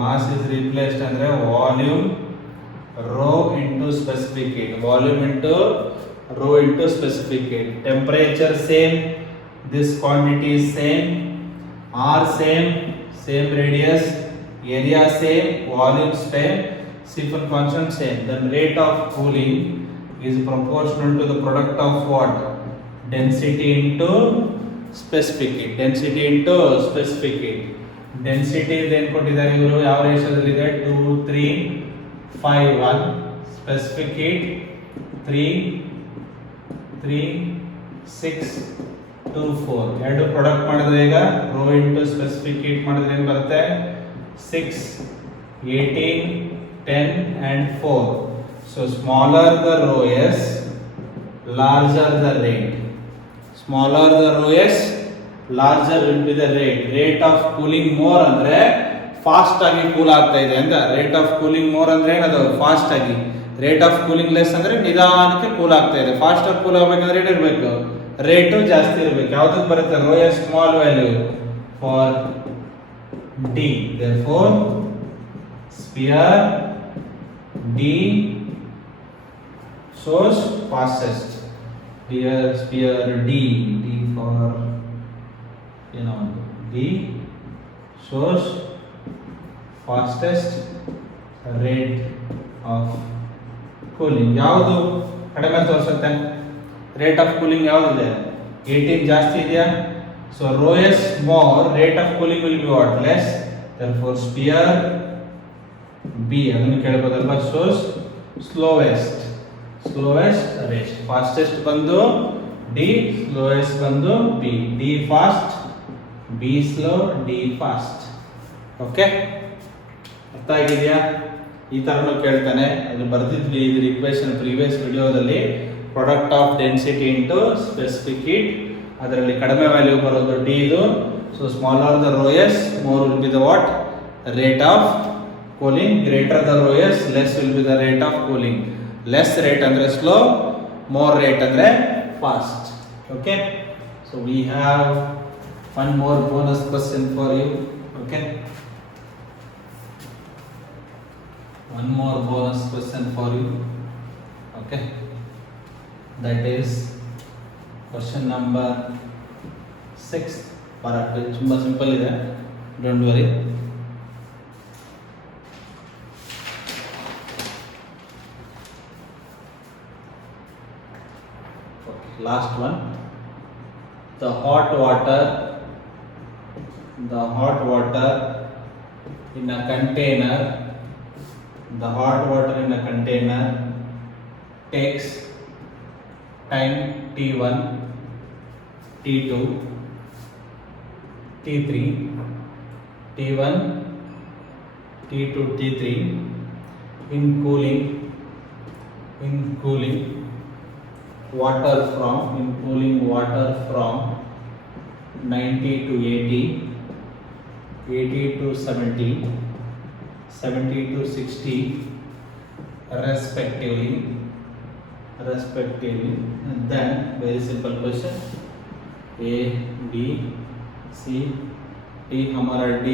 mass is replaced ಅಂದ್ರೆ volume rho into specific heat, rho into specific heat. Temperature same, this quantity is same, R same radius, area same, volume same, Stephen constant same. Then rate of cooling is proportional to the product of what? Density into specific heat. Density is ಏನು ಕೊಟ್ಟಿದ್ದಾರೆ ಇವರು, ಯಾವ ರೇಷಿಯೋದಲ್ಲಿದೆ, 2:3:5:1. Specific heat 3:6:2:4. ಎರಡು ಪ್ರಾಡಕ್ಟ್ ಮಾಡಿದ್ರೆ ಈಗ rho into specific heat ಮಾಡಿದ್ರೆ ಏನು ಬರುತ್ತೆ, 6, 18, 10 and 4. So smaller the rho s, larger the rate. Smaller the rho s, larger will be the rate. Rate of cooling more ಅಂದ್ರೆ ಫಾಸ್ಟ್ ಆಗಿ ಕೂಲ್ ಆಗ್ತಾ ಇದೆ ಅಂತ. ರೇಟ್ ಆಫ್ ಕೂಲಿಂಗ್ ಮೋರ್ ಅಂದ್ರೆ ಏನದು, ಫಾಸ್ಟ್ ಆಗಿ. ರೇಟ್ ಆಫ್ ಕೂಲಿಂಗ್ ಲೆಸ್ ಅಂದ್ರೆ ನಿಧಾನಕ್ಕೆ ಕೂಲ್ ಆಗ್ತಾ ಇದೆ. ಫಾಸ್ಟ್ ಆಗಿ ಕೂಲ್ ಆಗಬೇಕಂದ್ರೆ ಏನಿರಬೇಕು, ರೇಟು ಜಾಸ್ತಿ ಇರಬೇಕು. ಯಾವ್ದಕ್ಕೆ ಬರುತ್ತೆ, rho s small value for D. Therefore, sphere D shows fastest. Here sphere D for D shows fastest rate of cooling. ಯಾವುದು ಕಡಿಮೆ ತೋರಿಸುತ್ತೆ? ರೇಟ್ ಆಫ್ ಕೂಲಿಂಗ್ ಯಾವುದಿದೆ? 18 ಜಾಸ್ತಿ ಇದೆಯಾ? So rho s more, rate of cooling will be what? Less. Therefore sphere B ಅದನ್ನು ಕೇಳಬಹುದಲ್ವಾ? shows slowest rate. fastest ಬಂದು D, slowest ಬಂದು B. D fast, B slow, D fast. Okay, ಅರ್ಥ ಆಗಿದೆಯಾ? ಈ ತರನು ಕೇಳ್ತಾನೆ. ಅದು ಬರ್ದಿದ್ವಿ ಇದ್ರ ಇಕ್ವೇಶನ್ ಪ್ರೀವಿಯಸ್ ವಿಡಿಯೋದಲ್ಲಿ. Product of density into specific heat. ಅದರಲ್ಲಿ ಕಡಿಮೆ ವ್ಯಾಲ್ಯೂ ಬರೋದು ಡಿ ಇದು. So smaller the rho s, more will be the what? Rate of cooling. Greater the rho s, less will be the rate of cooling. Less rate ಅಂದ್ರೆ slow, more rate ಅಂದ್ರೆ fast. Okay, so we have one more bonus question for you. Okay, one more bonus question for you. Okay, that is question number 6. Part ತುಂಬಾ ಸಿಂಪಲ್ ಇದೆ, don't worry. Okay, last one. The hot water in a container. The hot water in a container takes time T1, T2, T3, T1, T2, T3 in cooling water from 90 to 80, 80 to 70, 70 to 60 respectively. And then very simple question, A, B, C, D. हमारा D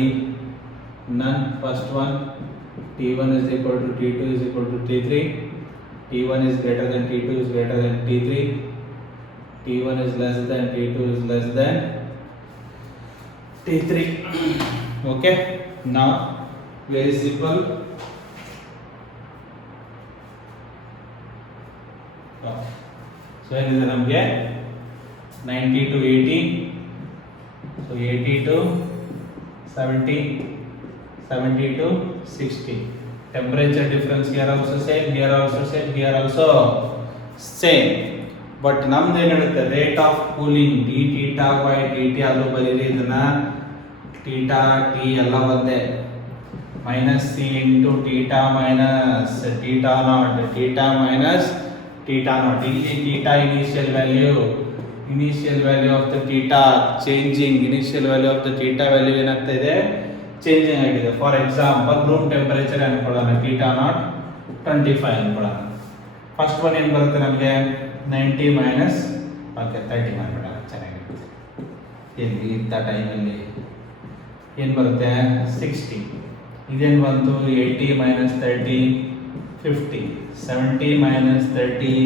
none. First one, T1 is equal to T2 is equal to T3. T1 is greater than T2 is greater than T3. T1 is less than T2 is less than T3. Okay, now very simple. So ಏನಿದೆ ನಮಗೆ 90 to 80, so 80 to 70, 70 to 60. Temperature difference here also same, here also same, here also same. But ನಮ್ದು ಏನಿರುತ್ತೆ? Rate of cooling d theta by dt ಅಲ್ಲೂ ಬರೀರಿ ಇದನ್ನ. theta t ಎಲ್ಲ ಒಂದೇ. minus c into theta minus theta naught, theta minus theta naught. ಇಲ್ಲಿ theta initial value of the theta changing, initial value of the theta value ಏನಾಗ್ತಾ ಇದೆ? Changing ಆಗಿದೆ. For example room temperature ಅನ್ಕೊಳ್ಳೋಣ, theta naught 25 ಅನ್ಕೊಳ್ಳೋಣ. First one ಏನು ಬರುತ್ತೆ ನಮಗೆ? 90 minus okay 30 ಮಾಡ್ಬಿಡೋಣ, ಚೆನ್ನಾಗಿರುತ್ತೆ. ಎಲ್ಲಿ ಇಂಥ ಟೈಮಲ್ಲಿ ಏನು ಬರುತ್ತೆ? 60. ಇದೇನು ಬಂತು? 80 minus 30 50, 70 minus 30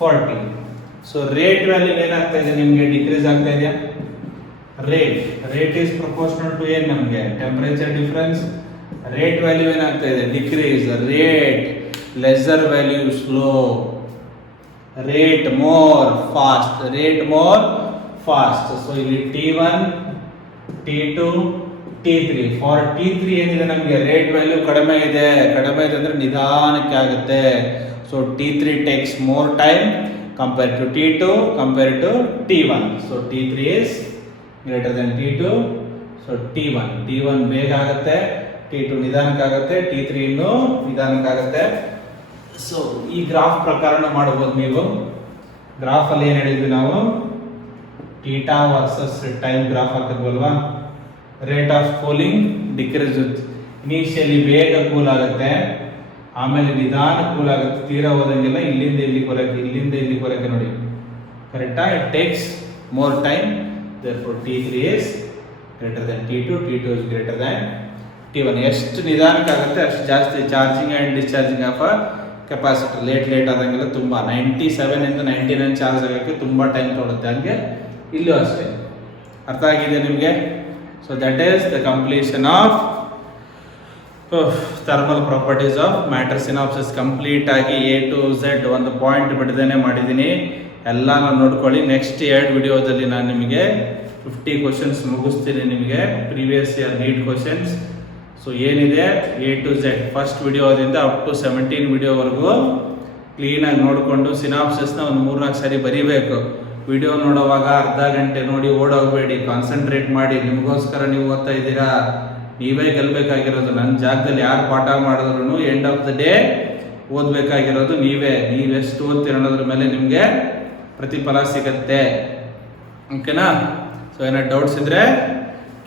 40. ಸೊ ರೇಟ್ ವ್ಯಾಲ್ಯೂ ಏನಾಗ್ತಾ ಇದೆ ನಿಮಗೆ? ಡಿಕ್ರೀಸ್ ಆಗ್ತಾ ಇದೆಯಾ? ರೇಟ್ ಈಸ್ ಪ್ರಪೋರ್ಷನಲ್ ಟು ಏನು ನಮಗೆ? Temperature difference. ರೇಟ್ ವ್ಯಾಲ್ಯೂ ಏನಾಗ್ತಾ ಇದೆ? Decrease. Rate lesser value slow, rate more fast. So ಇಲ್ಲಿ T1, T2, T3. For T3 ಏನಿದೆ ನಮಗೆ? ರೇಟ್ ವ್ಯಾಲ್ಯೂ ಕಡಿಮೆ ಇದೆ ಅಂದ್ರೆ ನಿಧಾನಕ್ಕೆ ಆಗುತ್ತೆ. So T3 takes more time compared to T2 compared to T1. So T3 is greater than T2. So T1 ಬೇಗ ಆಗುತ್ತೆ, T2 ನಿಧಾನಕ್ಕಾಗುತ್ತೆ, T3 ಇನ್ನೂ ನಿಧಾನಕ್ಕಾಗುತ್ತೆ. ಸೊ ಈ ಗ್ರಾಫ್ ಪ್ರಕಾರ ಮಾಡಬಹುದು ನೀವು. ಗ್ರಾಫ್ ಅಲ್ಲಿ ಏನ್ ಹೇಳಿದ್ವಿ ನಾವು? ಥೀಟಾ ವರ್ಸಸ್ ಟೈಮ್ ಗ್ರಾಫ್ ಹಾಕಿದ್ವಲ್ವಾ? Rate of cooling decrease. Initially ಬೇಗ ಕೂಲ್ ಆಗುತ್ತೆ, ಆಮೇಲೆ ನಿಧಾನ ಕೂಲ್ ಆಗುತ್ತೆ, ತೀರಾ ಹೋದಂಗೆಲ್ಲ ಇಲ್ಲಿಂದ ಇಲ್ಲಿಗೆ ನೋಡಿ. ಕರೆಕ್ಟಾ? It takes more time. therefore T3 is greater than T2, T2 is greater than T1. ಎಷ್ಟು ನಿಧಾನಕ್ಕಾಗುತ್ತೆ ಅಷ್ಟು ಜಾಸ್ತಿ charging and discharging of a capacitor. Late ಆದಂಗೆಲ್ಲ ತುಂಬ 97 ಇಂದ 99 ಚಾರ್ಜ್ ಆಗೋಕ್ಕೆ ತುಂಬ ಟೈಮ್ ತೊಗೊಳುತ್ತೆ. ಹಂಗೆ ಇಲ್ಲೂ ಅಷ್ಟೇ. ಅರ್ಥ ಆಗಿದೆ ನಿಮಗೆ? So that is the completion of thermal properties of matter synopsis. Complete ಆಗಿ A to Z ಒಂದು ಪಾಯಿಂಟ್ ಬಿಡದೇನೆ ಮಾಡಿದ್ದೀನಿ. ಎಲ್ಲ ನಾನು ನೋಡ್ಕೊಳ್ಳಿ. ನೆಕ್ಸ್ಟ್ 2 ವಿಡಿಯೋದಲ್ಲಿ ನಾನು ನಿಮಗೆ 50 ಕ್ವಶನ್ಸ್ ಮುಗಿಸ್ತೀನಿ. ನಿಮಗೆ previous year NEET questions. So ಏನಿದೆ A to Z ಫಸ್ಟ್ ವಿಡಿಯೋದಿಂದ ಅಪ್ ಟು 17 ವಿಡಿಯೋವರೆಗೂ ಕ್ಲೀನಾಗಿ ನೋಡಿಕೊಂಡು ಸಿನಾಪ್ಸಿಸ್ನ ಒಂದು 3-4 ಸಾರಿ ಬರೀಬೇಕು. ವಿಡಿಯೋ ನೋಡೋವಾಗ ಅರ್ಧ ಗಂಟೆ ನೋಡಿ ಓಡೋಗಬೇಡಿ, ಕಾನ್ಸಂಟ್ರೇಟ್ ಮಾಡಿ. ನಿಮಗೋಸ್ಕರ ನೀವು ಓದ್ತಾ ಇದ್ದೀರಾ, ನೀವೇ ಗೆಲ್ಲಬೇಕಾಗಿರೋದು. ನನ್ನ ಜಾಗದಲ್ಲಿ ಯಾರು ಪಾಠ ಮಾಡಿದ್ರು ಎಂಡ್ ಆಫ್ ದ ಡೇ ಓದಬೇಕಾಗಿರೋದು ನೀವೇ. ನೀವೆಷ್ಟು ಓದ್ತೀರ ಅನ್ನೋದ್ರ ಮೇಲೆ ನಿಮಗೆ ಪ್ರತಿಫಲ ಸಿಗತ್ತೆ. ಓಕೆನಾ? ಸೊ ಏನಾದ್ರು ಡೌಟ್ಸ್ ಇದ್ದರೆ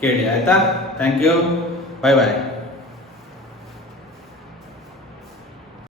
ಕೇಳಿ, ಆಯಿತಾ? Thank you, bye bye.